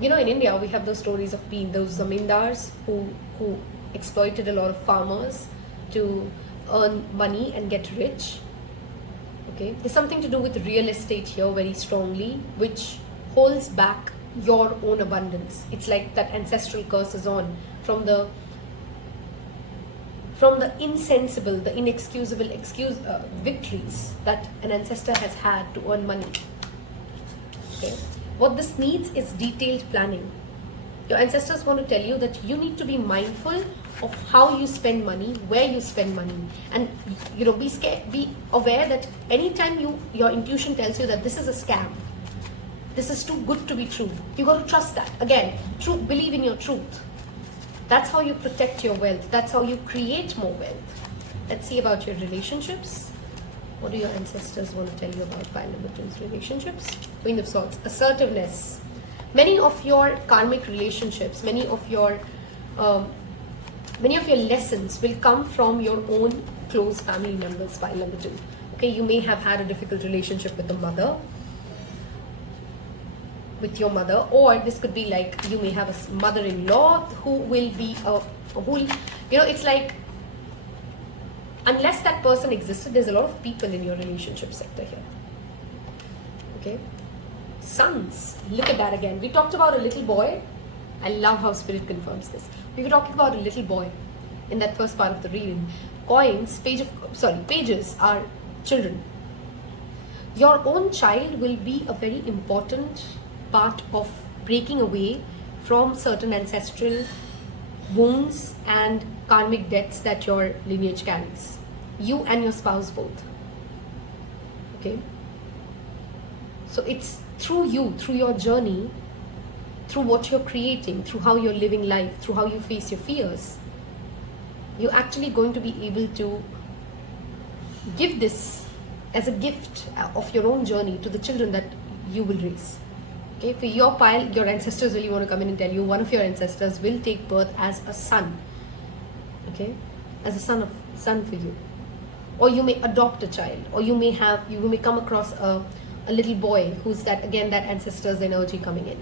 in India we have those stories of those zamindars who exploited a lot of farmers to earn money and get rich. Okay, there's something to do with real estate here very strongly, which holds back your own abundance. It's like that ancestral curse is on from the insensible, the inexcusable victories that an ancestor has had to earn money. Okay, what this needs is detailed planning. Your ancestors want to tell you that you need to be mindful of how you spend money, where you spend money, and be aware that anytime your intuition tells you that this is a scam, this is too good to be true, you got to trust that. Again, believe in your truth. That's how you protect your wealth. That's how you create more wealth. Let's see about your relationships. What do your ancestors want to tell you about pile number 2's relationships? Queen of Swords, assertiveness. Many of your karmic relationships, many of your lessons will come from your own close family members, pile number 2. Okay, you may have had a difficult relationship with your mother, or this could be like you may have a mother-in-law who will be it's like, unless that person existed, there's a lot of people in your relationship sector here. Okay, sons, look at that again. We talked about a little boy. I love how spirit confirms this. We were talking about a little boy in that first part of the reading. Pages are children. Your own child will be a very important part of breaking away from certain ancestral wounds and karmic debts that your lineage carries. You and your spouse both. Okay? So it's through you, through your journey, through what you're creating, through how you're living life, through how you face your fears, you're actually going to be able to give this as a gift of your own journey to the children that you will raise. Okay, for your pile, your ancestors really want to come in and tell you one of your ancestors will take birth as a son. Okay, as a son for you, or you may adopt a child, or you may come across a little boy who's that ancestor's energy coming in.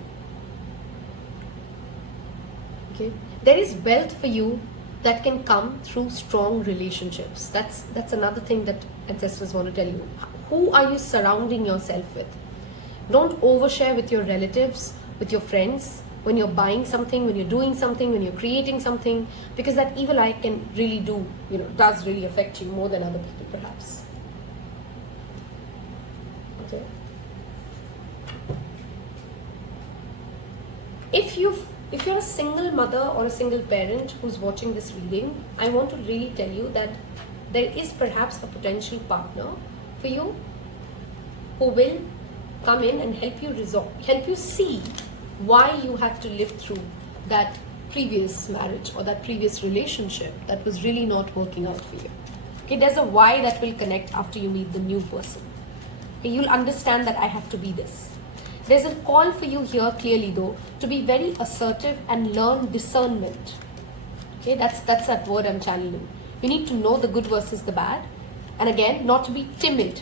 Okay, there is wealth for you that can come through strong relationships. That's another thing that ancestors want to tell you. Who are you surrounding yourself with? Don't overshare with your relatives, with your friends, when you're buying something, when you're doing something, when you're creating something, because that evil eye can really does really affect you more than other people perhaps. Okay. If you're a single mother or a single parent who's watching this reading, I want to really tell you that there is perhaps a potential partner for you who will come in and help you see why you had to live through that previous marriage or that previous relationship that was really not working out for you. Okay, there's a why that will connect after you meet the new person. Okay, you'll understand that I have to be this. There's a call for you here clearly though to be very assertive and learn discernment. Okay, that's that word I'm channeling. You need to know the good versus the bad, and again, not to be timid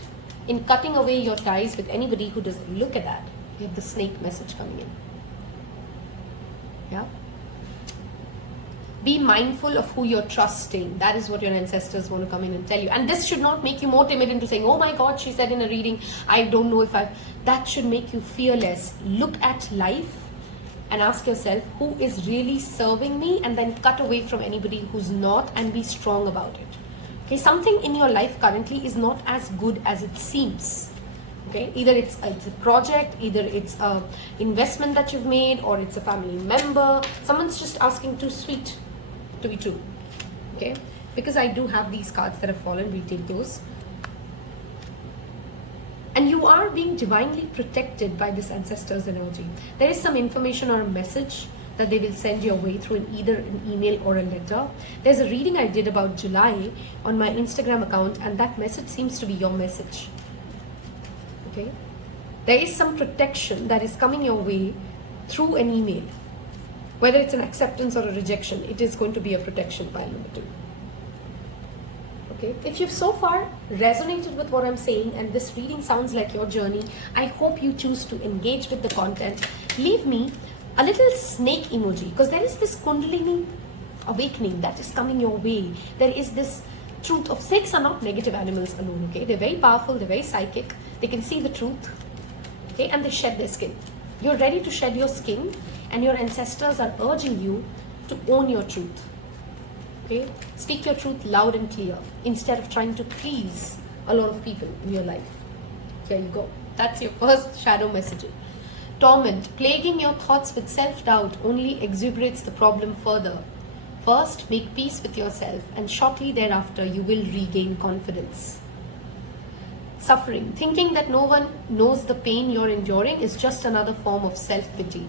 in cutting away your ties with anybody who doesn't look at that. We have the snake message coming in. Yeah. Be mindful of who you're trusting. That is what your ancestors want to come in and tell you. And this should not make you more timid into saying, oh my God, she said in a reading, I don't know if that should make you fearless. Look at life and ask yourself, who is really serving me? And then cut away from anybody who's not, and be strong about it. Okay, something in your life currently is not as good as it seems. Okay, either it's a project, either it's a investment that you've made, or it's a family member. Someone's just asking too sweet to be true. Okay, because I do have these cards that have fallen, we'll take those. And you are being divinely protected by this ancestor's energy. There is some information or a message that they will send your way through either an email or a letter. There's a reading I did about July on my Instagram account, and that message seems to be your message. Okay, there is some protection that is coming your way through an email. Whether it's an acceptance or a rejection, it is going to be a protection, pile number 2. Okay, if you've so far resonated with what I'm saying and this reading sounds like your journey, I hope you choose to engage with the content. Leave me a little snake emoji, because there is this Kundalini awakening that is coming your way. There is this truth of snakes are not negative animals alone. Okay, they're very powerful, they're very psychic, they can see the truth. Okay, and they shed their skin. You're ready to shed your skin, and your ancestors are urging you to own your truth. Okay, speak your truth loud and clear instead of trying to please a lot of people in your life. Here you go. That's your first shadow message. Torment, plaguing your thoughts with self-doubt, only exacerbates the problem further. First, make peace with yourself, and shortly thereafter you will regain confidence. Suffering, thinking that no one knows the pain you're enduring is just another form of self-pity.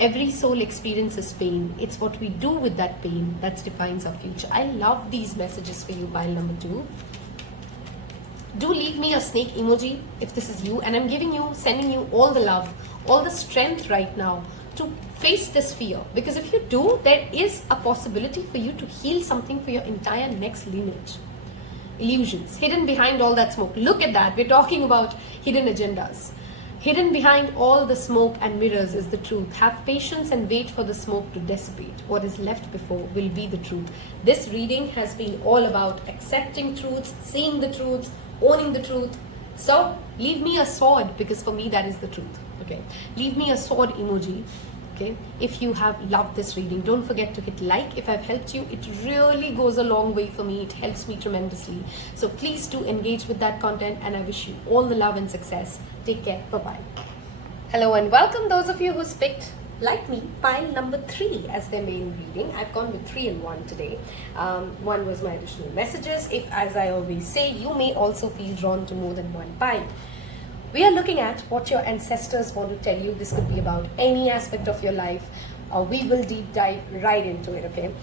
Every soul experiences pain. It's what we do with that pain that defines our future. I love these messages for you, pile number 2. Do leave me a snake emoji if this is you, and I'm sending you all the love, all the strength right now to face this fear, because if you do, there is a possibility for you to heal something for your entire next lineage. Illusions hidden behind all that smoke. Look at that. We're talking about hidden agendas. Hidden behind all the smoke and mirrors is the truth. Have patience and wait for the smoke to dissipate. What is left before will be the truth. This reading has been all about accepting truths, seeing the truths, owning the truth. So leave me a sword, because for me that is the truth. Okay, leave me a sword emoji. Okay, if you have loved this reading, don't forget to hit like. If I've helped you, it really goes a long way for me. It helps me tremendously. So please do engage with that content, and I wish you all the love and success. Take care. Bye-bye. Hello and welcome those of you who's picked, like me, pile number 3 as their main reading. I've gone with 3 and 1 today. 1 was my additional messages. If, as I always say, you may also feel drawn to more than one pile. We are looking at what your ancestors want to tell you. This could be about any aspect of your life. We will deep dive right into it, okay?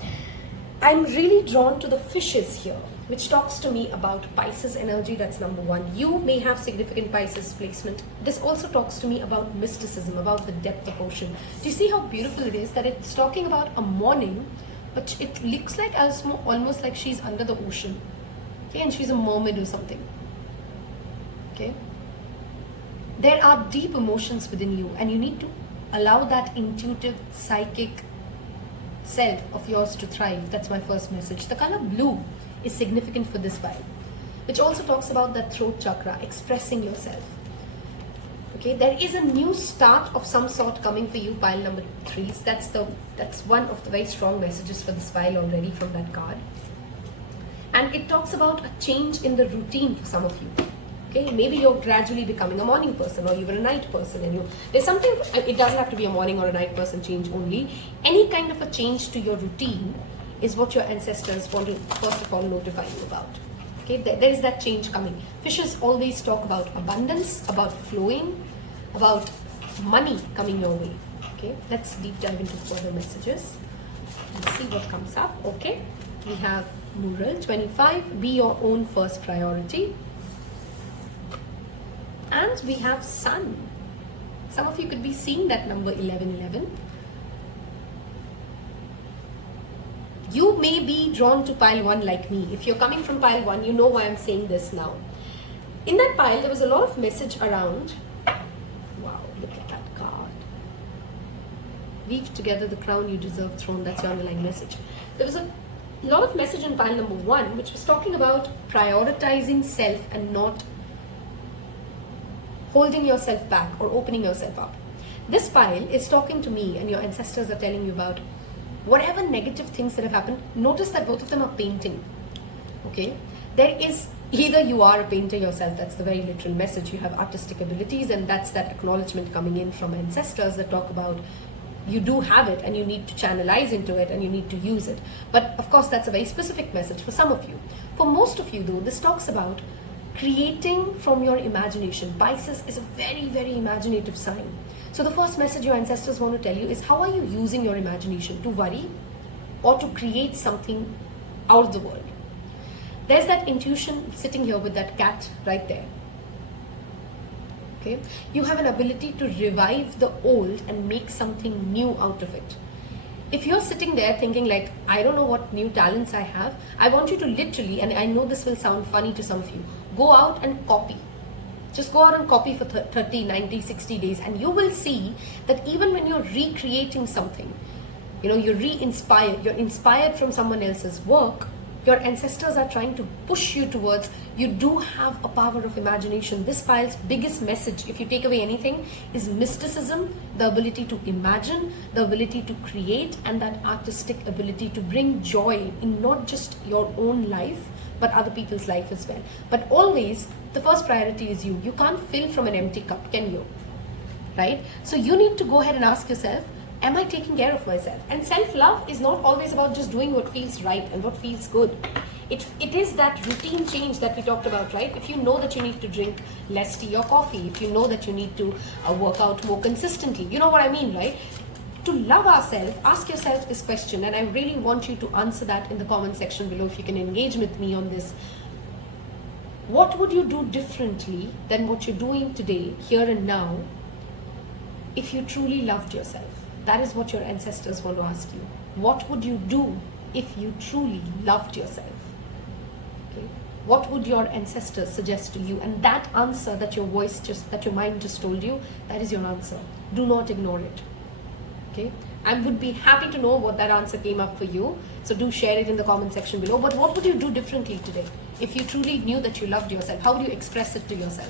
I'm really drawn to the fishes here, which talks to me about Pisces energy. That's number 1. You may have significant Pisces placement. This also talks to me about mysticism, about the depth of ocean. Do you see how beautiful it is? That it's talking about a morning, but it looks like almost like she's under the ocean. Okay, and she's a mermaid or something. Okay? There are deep emotions within you, and you need to allow that intuitive, psychic self of yours to thrive. That's my first message. The color blue is significant for this vibe, which also talks about that throat chakra, expressing yourself. Okay, there is a new start of some sort coming for you, pile number 3. That's one of the very strong messages for this pile already from that card. And it talks about a change in the routine for some of you. Okay, maybe you're gradually becoming a morning person, or you were a night person, and there's something. It doesn't have to be a morning or a night person change only. Any kind of a change to your routine is what your ancestors want to first of all notify you about. Okay, there is that change coming. Fishes always talk about abundance, about flowing, about money coming your way. Okay, let's deep dive into further messages and see what comes up. Okay, we have mural 25. Be your own first priority. And we have sun. Some of you could be seeing that number 1111. You may be drawn to pile 1 like me. If you're coming from pile 1, you know why I'm saying this now. In that pile, there was a lot of message around. Wow, look at that card. Weave together the crown you deserve, throne. That's your underlying message. There was a lot of message in pile number 1, which was talking about prioritizing self and not holding yourself back or opening yourself up. This pile is talking to me, and your ancestors are telling you about whatever negative things that have happened. Notice that both of them are painting. Okay, there is either you are a painter yourself, that's the very literal message, you have artistic abilities, and that's that acknowledgement coming in from ancestors that talk about you do have it and you need to channelize into it and you need to use it. But of course that's a very specific message for some of you. For most of you though, this talks about creating from your imagination. Pisces is a very, very imaginative sign. So the first message your ancestors want to tell you is, how are you using your imagination to worry or to create something out of the world? There's that intuition sitting here with that cat right there. Okay, you have an ability to revive the old and make something new out of it. If you're sitting there thinking like, I don't know what new talents I have, I want you to literally, and I know this will sound funny to some of you, go out and copy. Just go out and copy for 30, 90, 60 days, and you will see that even when you're recreating something, you're inspired from someone else's work, your ancestors are trying to push you towards, you do have a power of imagination. This pile's biggest message, if you take away anything, is mysticism, the ability to imagine, the ability to create, and that artistic ability to bring joy in not just your own life, but other people's life as well. But always, the first priority is you. You can't fill from an empty cup, can you? right? So you need to go ahead and ask yourself, am I taking care of myself? And self-love is not always about just doing what feels right and what feels good. It is that routine change that we talked about, right? If you know that you need to drink less tea or coffee, if you know that you need to work out more consistently, you know what I mean, right? To love ourselves, ask yourself this question, and I really want you to answer that in the comment section below if you can engage with me on this. What would you do differently than what you're doing today, here and now, if you truly loved yourself? That is what your ancestors want to ask you. What would you do if you truly loved yourself? Okay. What would your ancestors suggest to you? And that answer that your mind just told you, that is your answer. Do not ignore it. Okay. I would be happy to know what that answer came up for you. So do share it in the comment section below. But what would you do differently today? If you truly knew that you loved yourself, how would you express it to yourself?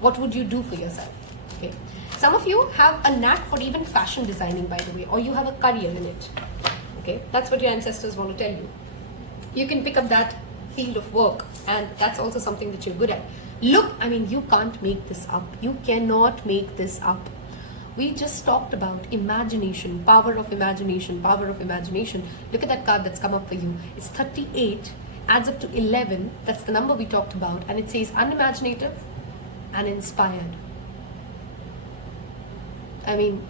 What would you do for yourself? Okay. Some of you have a knack for even fashion designing, by the way, or you have a career in it. Okay. That's what your ancestors want to tell you. You can pick up that field of work, and that's also something that you're good at. Look, I mean, you can't make this up. You cannot make this up. We just talked about imagination, power of imagination, power of imagination. Look at that card that's come up for you. It's 38, adds up to 11. That's the number we talked about. And it says unimaginative and inspired. I mean,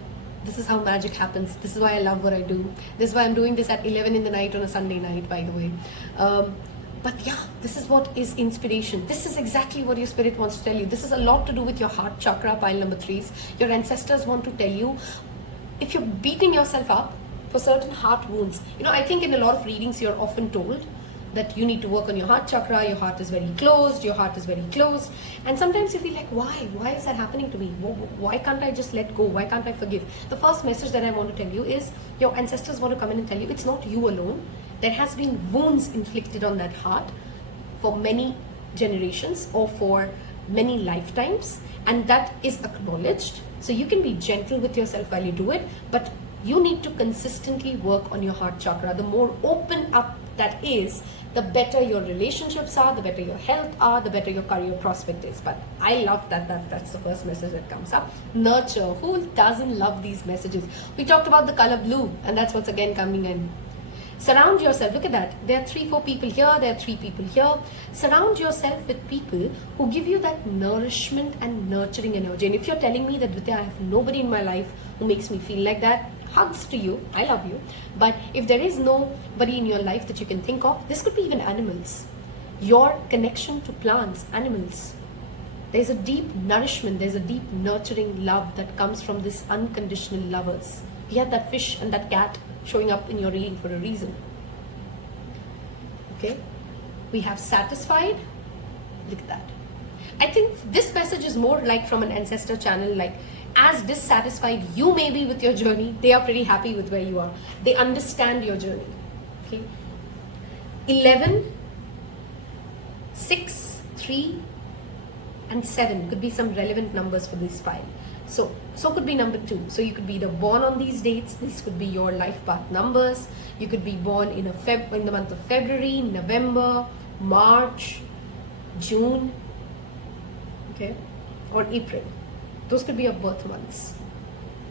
this is how magic happens. This is why I love what I do. This is why I'm doing this at 11 in the night on a Sunday night, by the way. But yeah, this is what is inspiration. This is exactly what your spirit wants to tell you. This is a lot to do with your heart chakra, pile number 3s. Your ancestors want to tell you, if you're beating yourself up for certain heart wounds, you know, I think in a lot of readings, you're often told that you need to work on your heart chakra. Your heart is very closed. Your heart is very closed. And sometimes you feel like, why? Why is that happening to me? Why can't I just let go? Why can't I forgive? The first message that I want to tell you is your ancestors want to come in and tell you it's not you alone. There has been wounds inflicted on that heart for many generations or for many lifetimes, and that is acknowledged. So you can be gentle with yourself while you do it, but you need to consistently work on your heart chakra. The more open up that is, the better your relationships are, the better your health are, the better your career prospect is. But I love that's the first message that comes up. Nurture. Who doesn't love these messages? We talked about the color blue, and that's what's again coming in. Surround yourself, look at that. There are 3-4 people here, there are 3 people here. Surround yourself with people who give you that nourishment and nurturing energy. And if you're telling me that, Dwitiya, I have nobody in my life who makes me feel like that, hugs to you, I love you. But if there is nobody in your life that you can think of, this could be even animals. Your connection to plants, animals. There's a deep nourishment, there's a deep nurturing love that comes from this unconditional lovers. We had that fish and that cat showing up in your reading for a reason. Okay, we have satisfied. Look at that. I think this message is more like from an ancestor channel, like as dissatisfied you may be with your journey, they are pretty happy with where you are. They understand your journey. Okay, 11, 6, 3 and 7 could be some relevant numbers for this file. So could be number 2. So you could be either born on these dates. These could be your life path numbers. You could be born in the month of February, November, March, June, okay, or April. Those could be your birth months.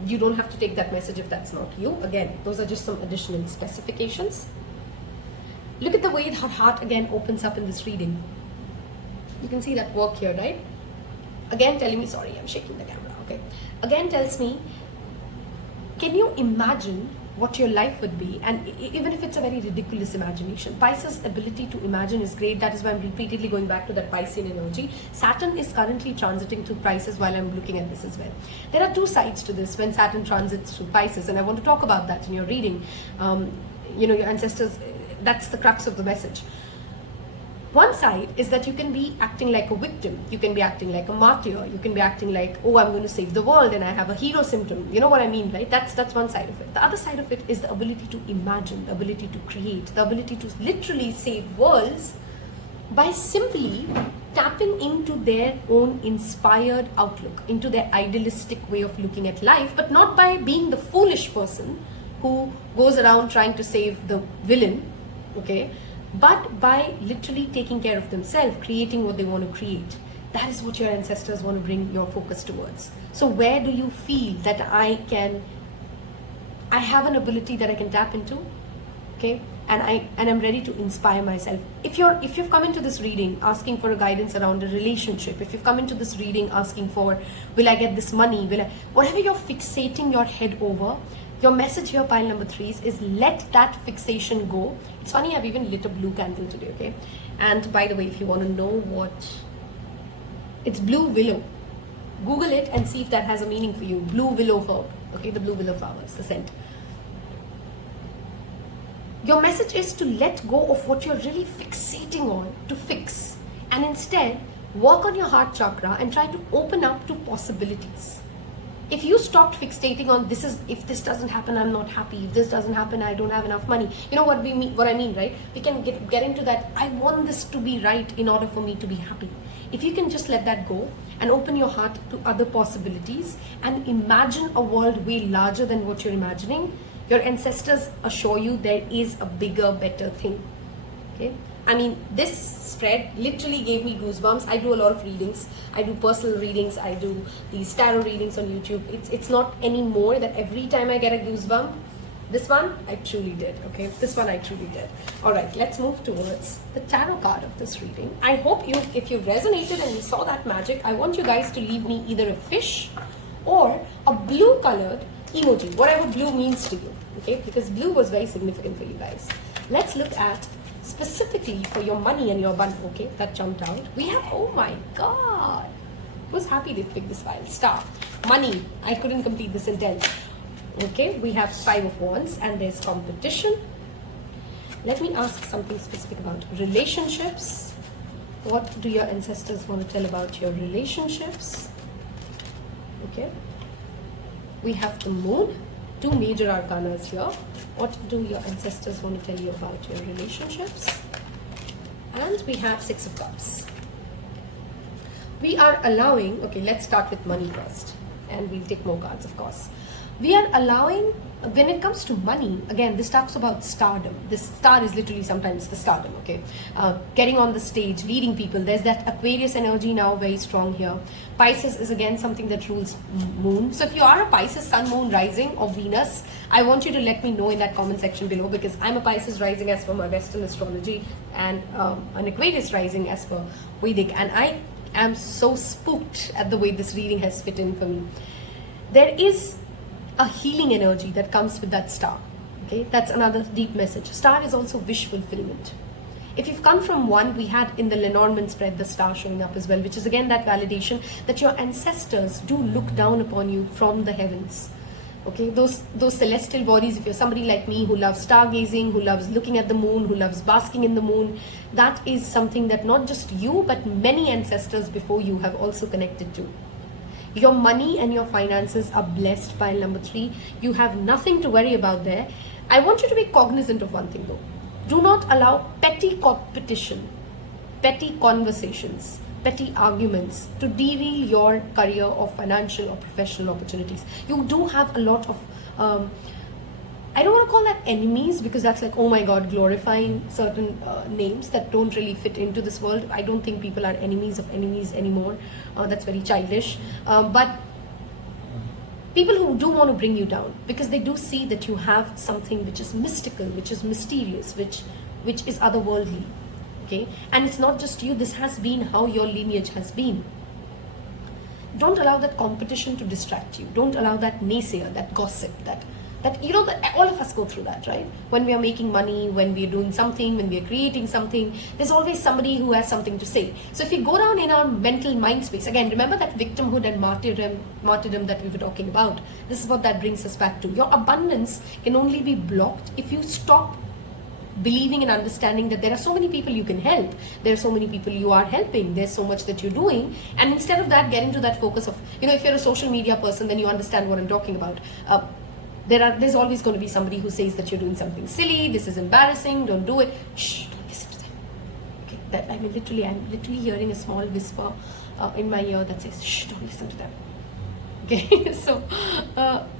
You don't have to take that message if that's not you. Again, those are just some additional specifications. Look at the way her heart again opens up in this reading. You can see that work here, right? Again telling me, sorry, I'm shaking the camera. Okay. Again tells me, can you imagine what your life would be? And even if it's a very ridiculous imagination, Pisces' ability to imagine is great. That is why I'm repeatedly going back to that Piscean energy. Saturn is currently transiting through Pisces while I'm looking at this as well. There are 2 sides to this when Saturn transits through Pisces, and I want to talk about that in your reading. You know, your ancestors, that's the crux of the message. One side is that you can be acting like a victim. You can be acting like a martyr. You can be acting like, oh, I'm going to save the world and I have a hero symptom. You know what I mean, right? That's one side of it. The other side of it is the ability to imagine, the ability to create, the ability to literally save worlds by simply tapping into their own inspired outlook, into their idealistic way of looking at life, but not by being the foolish person who goes around trying to save the villain, okay? But by literally taking care of themselves, creating what they want to create, that is what your ancestors want to bring your focus towards. So where do you feel that I have an ability that I can tap into, okay? And I'm ready to inspire myself. If you've come into this reading asking for a guidance around a relationship, if you've come into this reading asking for, will I get this money, whatever you're fixating your head over, your message here, pile number 3, is let that fixation go. It's funny, I've even lit a blue candle today, okay? And by the way, if you want to know what, it's blue willow. Google it and see if that has a meaning for you. Blue willow herb, okay? The blue willow flowers, the scent. Your message is to let go of what you're really fixating on, to fix, and instead work on your heart chakra and try to open up to possibilities. If you stopped fixating on if this doesn't happen, I'm not happy. If this doesn't happen, I don't have enough money. You know what I mean, right? We can get into that. I want this to be right in order for me to be happy. If you can just let that go and open your heart to other possibilities and imagine a world way larger than what you're imagining, your ancestors assure you there is a bigger, better thing. Okay? I mean, this spread literally gave me goosebumps. I do a lot of readings. I do personal readings. I do these tarot readings on YouTube. It's not anymore that every time I get a goosebump. This one, I truly did. Okay? This one, I truly did. All right, let's move towards the tarot card of this reading. I hope if you resonated and you saw that magic, I want you guys to leave me either a fish or a blue colored emoji, whatever blue means to you, okay? Because blue was very significant for you guys. Let's look at specifically for your money and your abundance, okay? That jumped out. We have, oh my God. Who's happy they picked this file? Star. Money. I couldn't complete the sentence. Okay, we have 5 of Wands and there's competition. Let me ask something specific about relationships. What do your ancestors want to tell about your relationships? Okay. We have the Moon, 2 major arcanas here. What do your ancestors want to tell you about your relationships? And we have 6 of Cups. We are allowing, okay, let's start with money first. And we'll take more cards, of course. We are allowing, when it comes to money, again, this talks about stardom. This star is literally sometimes the stardom, okay? Getting on the stage, leading people. There's that Aquarius energy now very strong here. Pisces is again something that rules moon. So if you are a Pisces, sun, moon, rising, or Venus, I want you to let me know in that comment section below, because I'm a Pisces rising as per my Western astrology and an Aquarius rising as per Vedic. And I am so spooked at the way this reading has fit in for me. There is a healing energy that comes with that star. Okay, that's another deep message. Star is also wish fulfillment. If you've come from one, we had in the Lenormand spread the star showing up as well, which is again that validation that your ancestors do look down upon you from the heavens. Okay, those celestial bodies, if you're somebody like me who loves stargazing, who loves looking at the moon, who loves basking in the moon, that is something that not just you, but many ancestors before you have also connected to. Your money and your finances are blessed, pile number 3. You have nothing to worry about there. I want you to be cognizant of one thing though. Do not allow petty competition, petty conversations, petty arguments to derail your career or financial or professional opportunities. You do have a lot of, I don't want to call that enemies, because that's like, oh my God, glorifying certain names that don't really fit into this world. I don't think people are enemies of enemies anymore. That's very childish. But people who do want to bring you down, because they do see that you have something which is mystical, which is mysterious, which is otherworldly. Okay? And it's not just you, this has been how your lineage has been. Don't allow that competition to distract you. Don't allow that naysayer, that gossip, that you know, that all of us go through that, right? When we are making money, when we are doing something, when we are creating something, there's always somebody who has something to say. So if we go down in our mental mind space, again, remember that victimhood and martyrdom that we were talking about. This is what that brings us back to. Your abundance can only be blocked if you stop believing and understanding that there are so many people you can help. There are so many people you are helping. There's so much that you're doing. And instead of that, get into that focus of, you know, if you're a social media person, then you understand what I'm talking about. There's always going to be somebody who says that you're doing something silly, this is embarrassing, don't do it. Shh, don't listen to them. Okay, I'm literally hearing a small whisper in my ear that says, shh, don't listen to them. Okay, so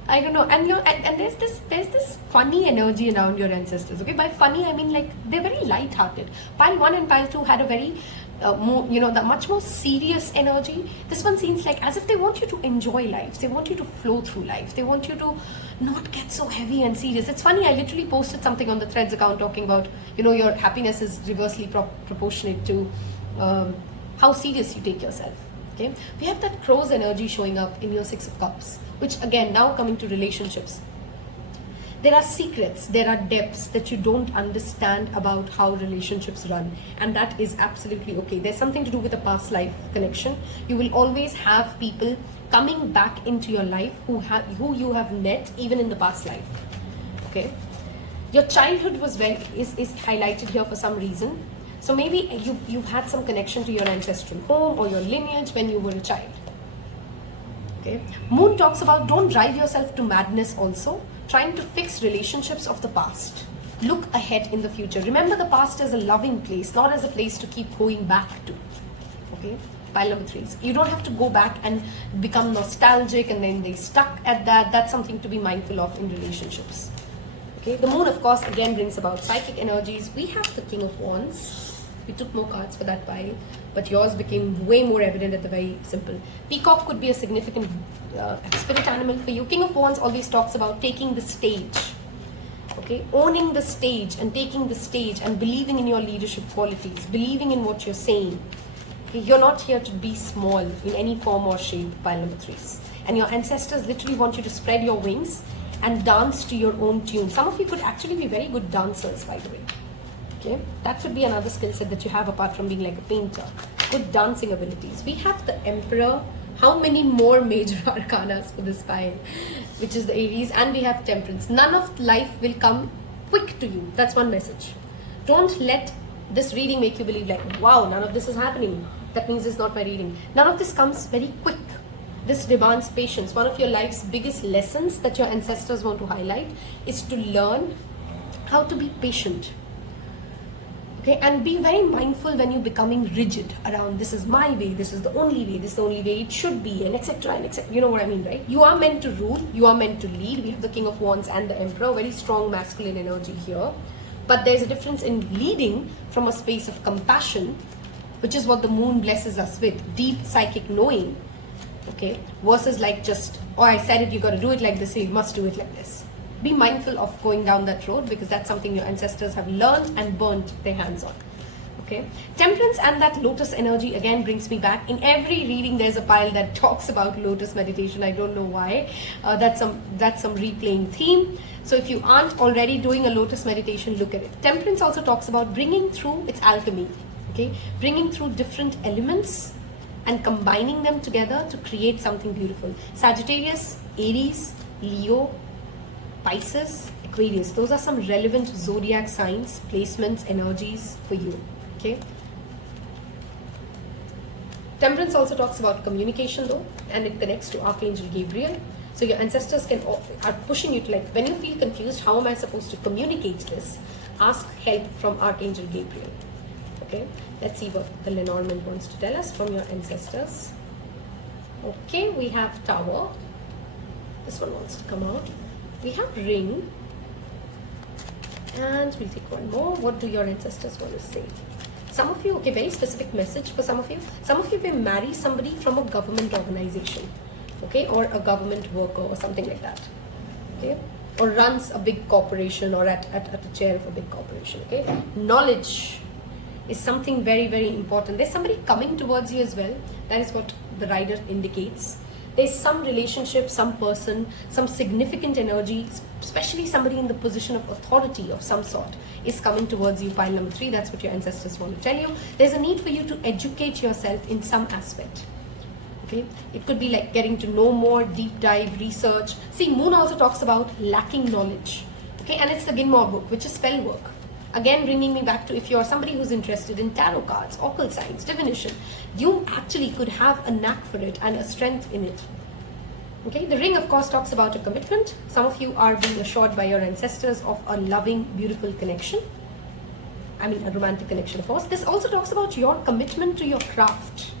I don't know, and there's this funny energy around your ancestors. Okay, by funny I mean like they're very light-hearted. Pile 1 and Pile 2 had a very the much more serious energy. This one seems like as if they want you to enjoy life. They want you to flow through life. They want you to not get so heavy and serious. It's funny, I literally posted something on the Threads account talking about, your happiness is reversely proportionate to how serious you take yourself. Okay, we have that crow's energy showing up in your Six of Cups, which again, now coming to relationships. There are secrets, there are depths that you don't understand about how relationships run, and that is absolutely okay. There's something to do with a past life connection. You will always have people coming back into your life who you have met even in the past life. Okay, your childhood is highlighted here for some reason. So maybe you've had some connection to your ancestral home or your lineage when you were a child. Okay, Moon talks about don't drive yourself to madness also. Trying to fix relationships of the past. Look ahead in the future. Remember the past as a loving place, not as a place to keep going back to. Okay? Pile number 3. You don't have to go back and become nostalgic and then they stuck at that. That's something to be mindful of in relationships. Okay? The Moon, of course, again brings about psychic energies. We have the King of Wands. We took more cards for that pile, but yours became way more evident at the very simple. Peacock could be a significant spirit animal for you. King of Wands always talks about taking the stage. Okay, owning the stage and taking the stage and believing in your leadership qualities, believing in what you're saying. Okay, you're not here to be small in any form or shape, pile number 3. And your ancestors literally want you to spread your wings and dance to your own tune. Some of you could actually be very good dancers, by the way. Okay, that could be another skill set that you have apart from being like a painter. Good dancing abilities. We have the Emperor. How many more major arcanas for this pile? Which is the Aries, and we have Temperance. None of life will come quick to you. That's one message. Don't let this reading make you believe like, wow, none of this is happening. That means it's not my reading. None of this comes very quick. This demands patience. One of your life's biggest lessons that your ancestors want to highlight is to learn how to be patient. Okay, and be very mindful when you're becoming rigid around this is my way, this is the only way, this is the only way it should be, and etc. and etc. You know what I mean, right? You are meant to rule, you are meant to lead. We have the King of Wands and the Emperor, very strong masculine energy here. But there's a difference in leading from a space of compassion, which is what the Moon blesses us with, deep psychic knowing, okay, versus like just, oh, I said it, you got to do it like this, so you must do it like this. Be mindful of going down that road because that's something your ancestors have learned and burnt their hands on. Okay, Temperance and that Lotus energy again brings me back. In every reading there's a pile that talks about Lotus meditation. I don't know why. That's some replaying theme. So if you aren't already doing a Lotus meditation, look at it. Temperance also talks about bringing through its alchemy. Okay, bringing through different elements and combining them together to create something beautiful. Sagittarius, Aries, Leo, Pisces, Aquarius. Those are some relevant zodiac signs, placements, energies for you. Okay. Temperance also talks about communication though, and it connects to Archangel Gabriel. So your ancestors are pushing you to like, when you feel confused, how am I supposed to communicate this? Ask help from Archangel Gabriel. Okay. Let's see what the Lenormand wants to tell us from your ancestors. Okay, we have Tower. This one wants to come out. We have Ring, and we'll take one more. What do your ancestors want to say? Some of you, okay, very specific message for some of you. Some of you will marry somebody from a government organization, okay, or a government worker or something like that, okay, or runs a big corporation or at a chair of a big corporation, okay. Knowledge is something very, very important. There's somebody coming towards you as well. That is what the rider indicates. There's some relationship, some person, some significant energy, especially somebody in the position of authority of some sort is coming towards you, pile number 3. That's what your ancestors want to tell you. There's a need for you to educate yourself in some aspect. Okay, it could be like getting to know more, deep dive, research. See, Moon also talks about lacking knowledge. Okay, and it's the Ginmore book, which is spell work. Again, bringing me back to if you're somebody who's interested in tarot cards, occult science, divination, you actually could have a knack for it and a strength in it. Okay, the Ring, of course, talks about a commitment. Some of you are being assured by your ancestors of a loving, beautiful connection. I mean, a romantic connection, of course. This also talks about your commitment to your craft.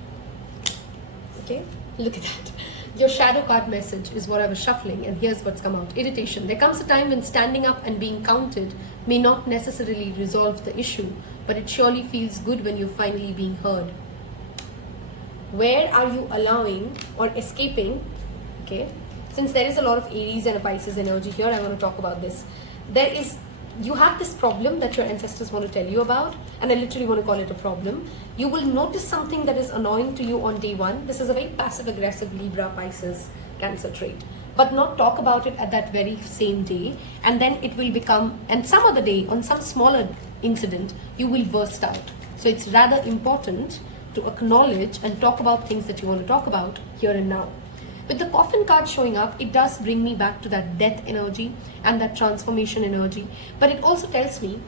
Okay, look at that. Your shadow card message is what I was shuffling, and here's what's come out. Irritation. There comes a time when standing up and being counted may not necessarily resolve the issue, but it surely feels good when you're finally being heard. Where are you allowing or escaping? Okay, since there is a lot of Aries and a Pisces energy here, I want to talk about this. You have this problem that your ancestors want to tell you about, and I literally want to call it a problem. You will notice something that is annoying to you on day one. This is a very passive-aggressive Libra, Pisces, Cancer trait. But not talk about it at that very same day, and then it will become, and some other day, on some smaller incident, you will burst out. So it's rather important to acknowledge and talk about things that you want to talk about here and now. With the coffin card showing up, it does bring me back to that death energy and that transformation energy. But it also tells me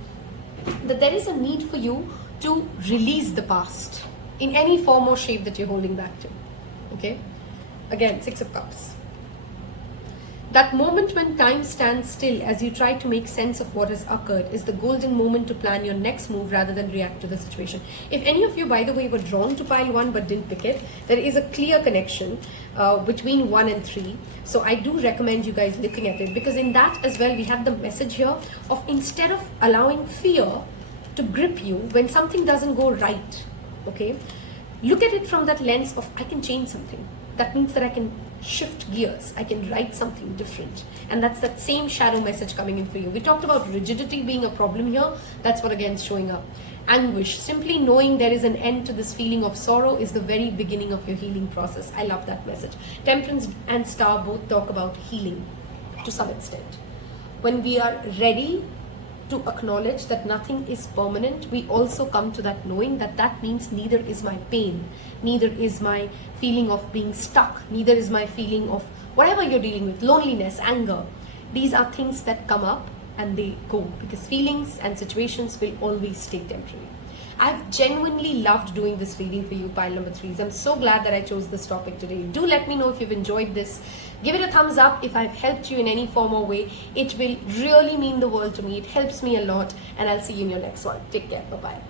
that there is a need for you to release the past in any form or shape that you're holding back to. Okay? Again, Six of Cups. That moment when time stands still as you try to make sense of what has occurred is the golden moment to plan your next move rather than react to the situation. If any of you, by the way, were drawn to pile 1 but didn't pick it, there is a clear connection between 1 and 3. So I do recommend you guys looking at it, because in that as well, we have the message here of, instead of allowing fear to grip you when something doesn't go right, okay, look at it from that lens of, I can change something. That means that I can shift gears, I can write something different. And that's that same shadow message coming in for you. We talked about rigidity being a problem here. That's what again is showing up. Anguish, simply knowing there is an end to this feeling of sorrow is the very beginning of your healing process. I love that message. Temperance and Star both talk about healing to some extent. When we are ready to acknowledge that nothing is permanent, we also come to that knowing that that means neither is my pain, neither is my feeling of being stuck, neither is my feeling of whatever you're dealing with, loneliness, anger. These are things that come up and they go, because feelings and situations will always stay temporary. I've genuinely loved doing this reading for you, pile number 3s. I'm so glad that I chose this topic today. Do let me know if you've enjoyed this. Give it a thumbs up if I've helped you in any form or way. It will really mean the world to me. It helps me a lot, and I'll see you in your next one. Take care. Bye-bye.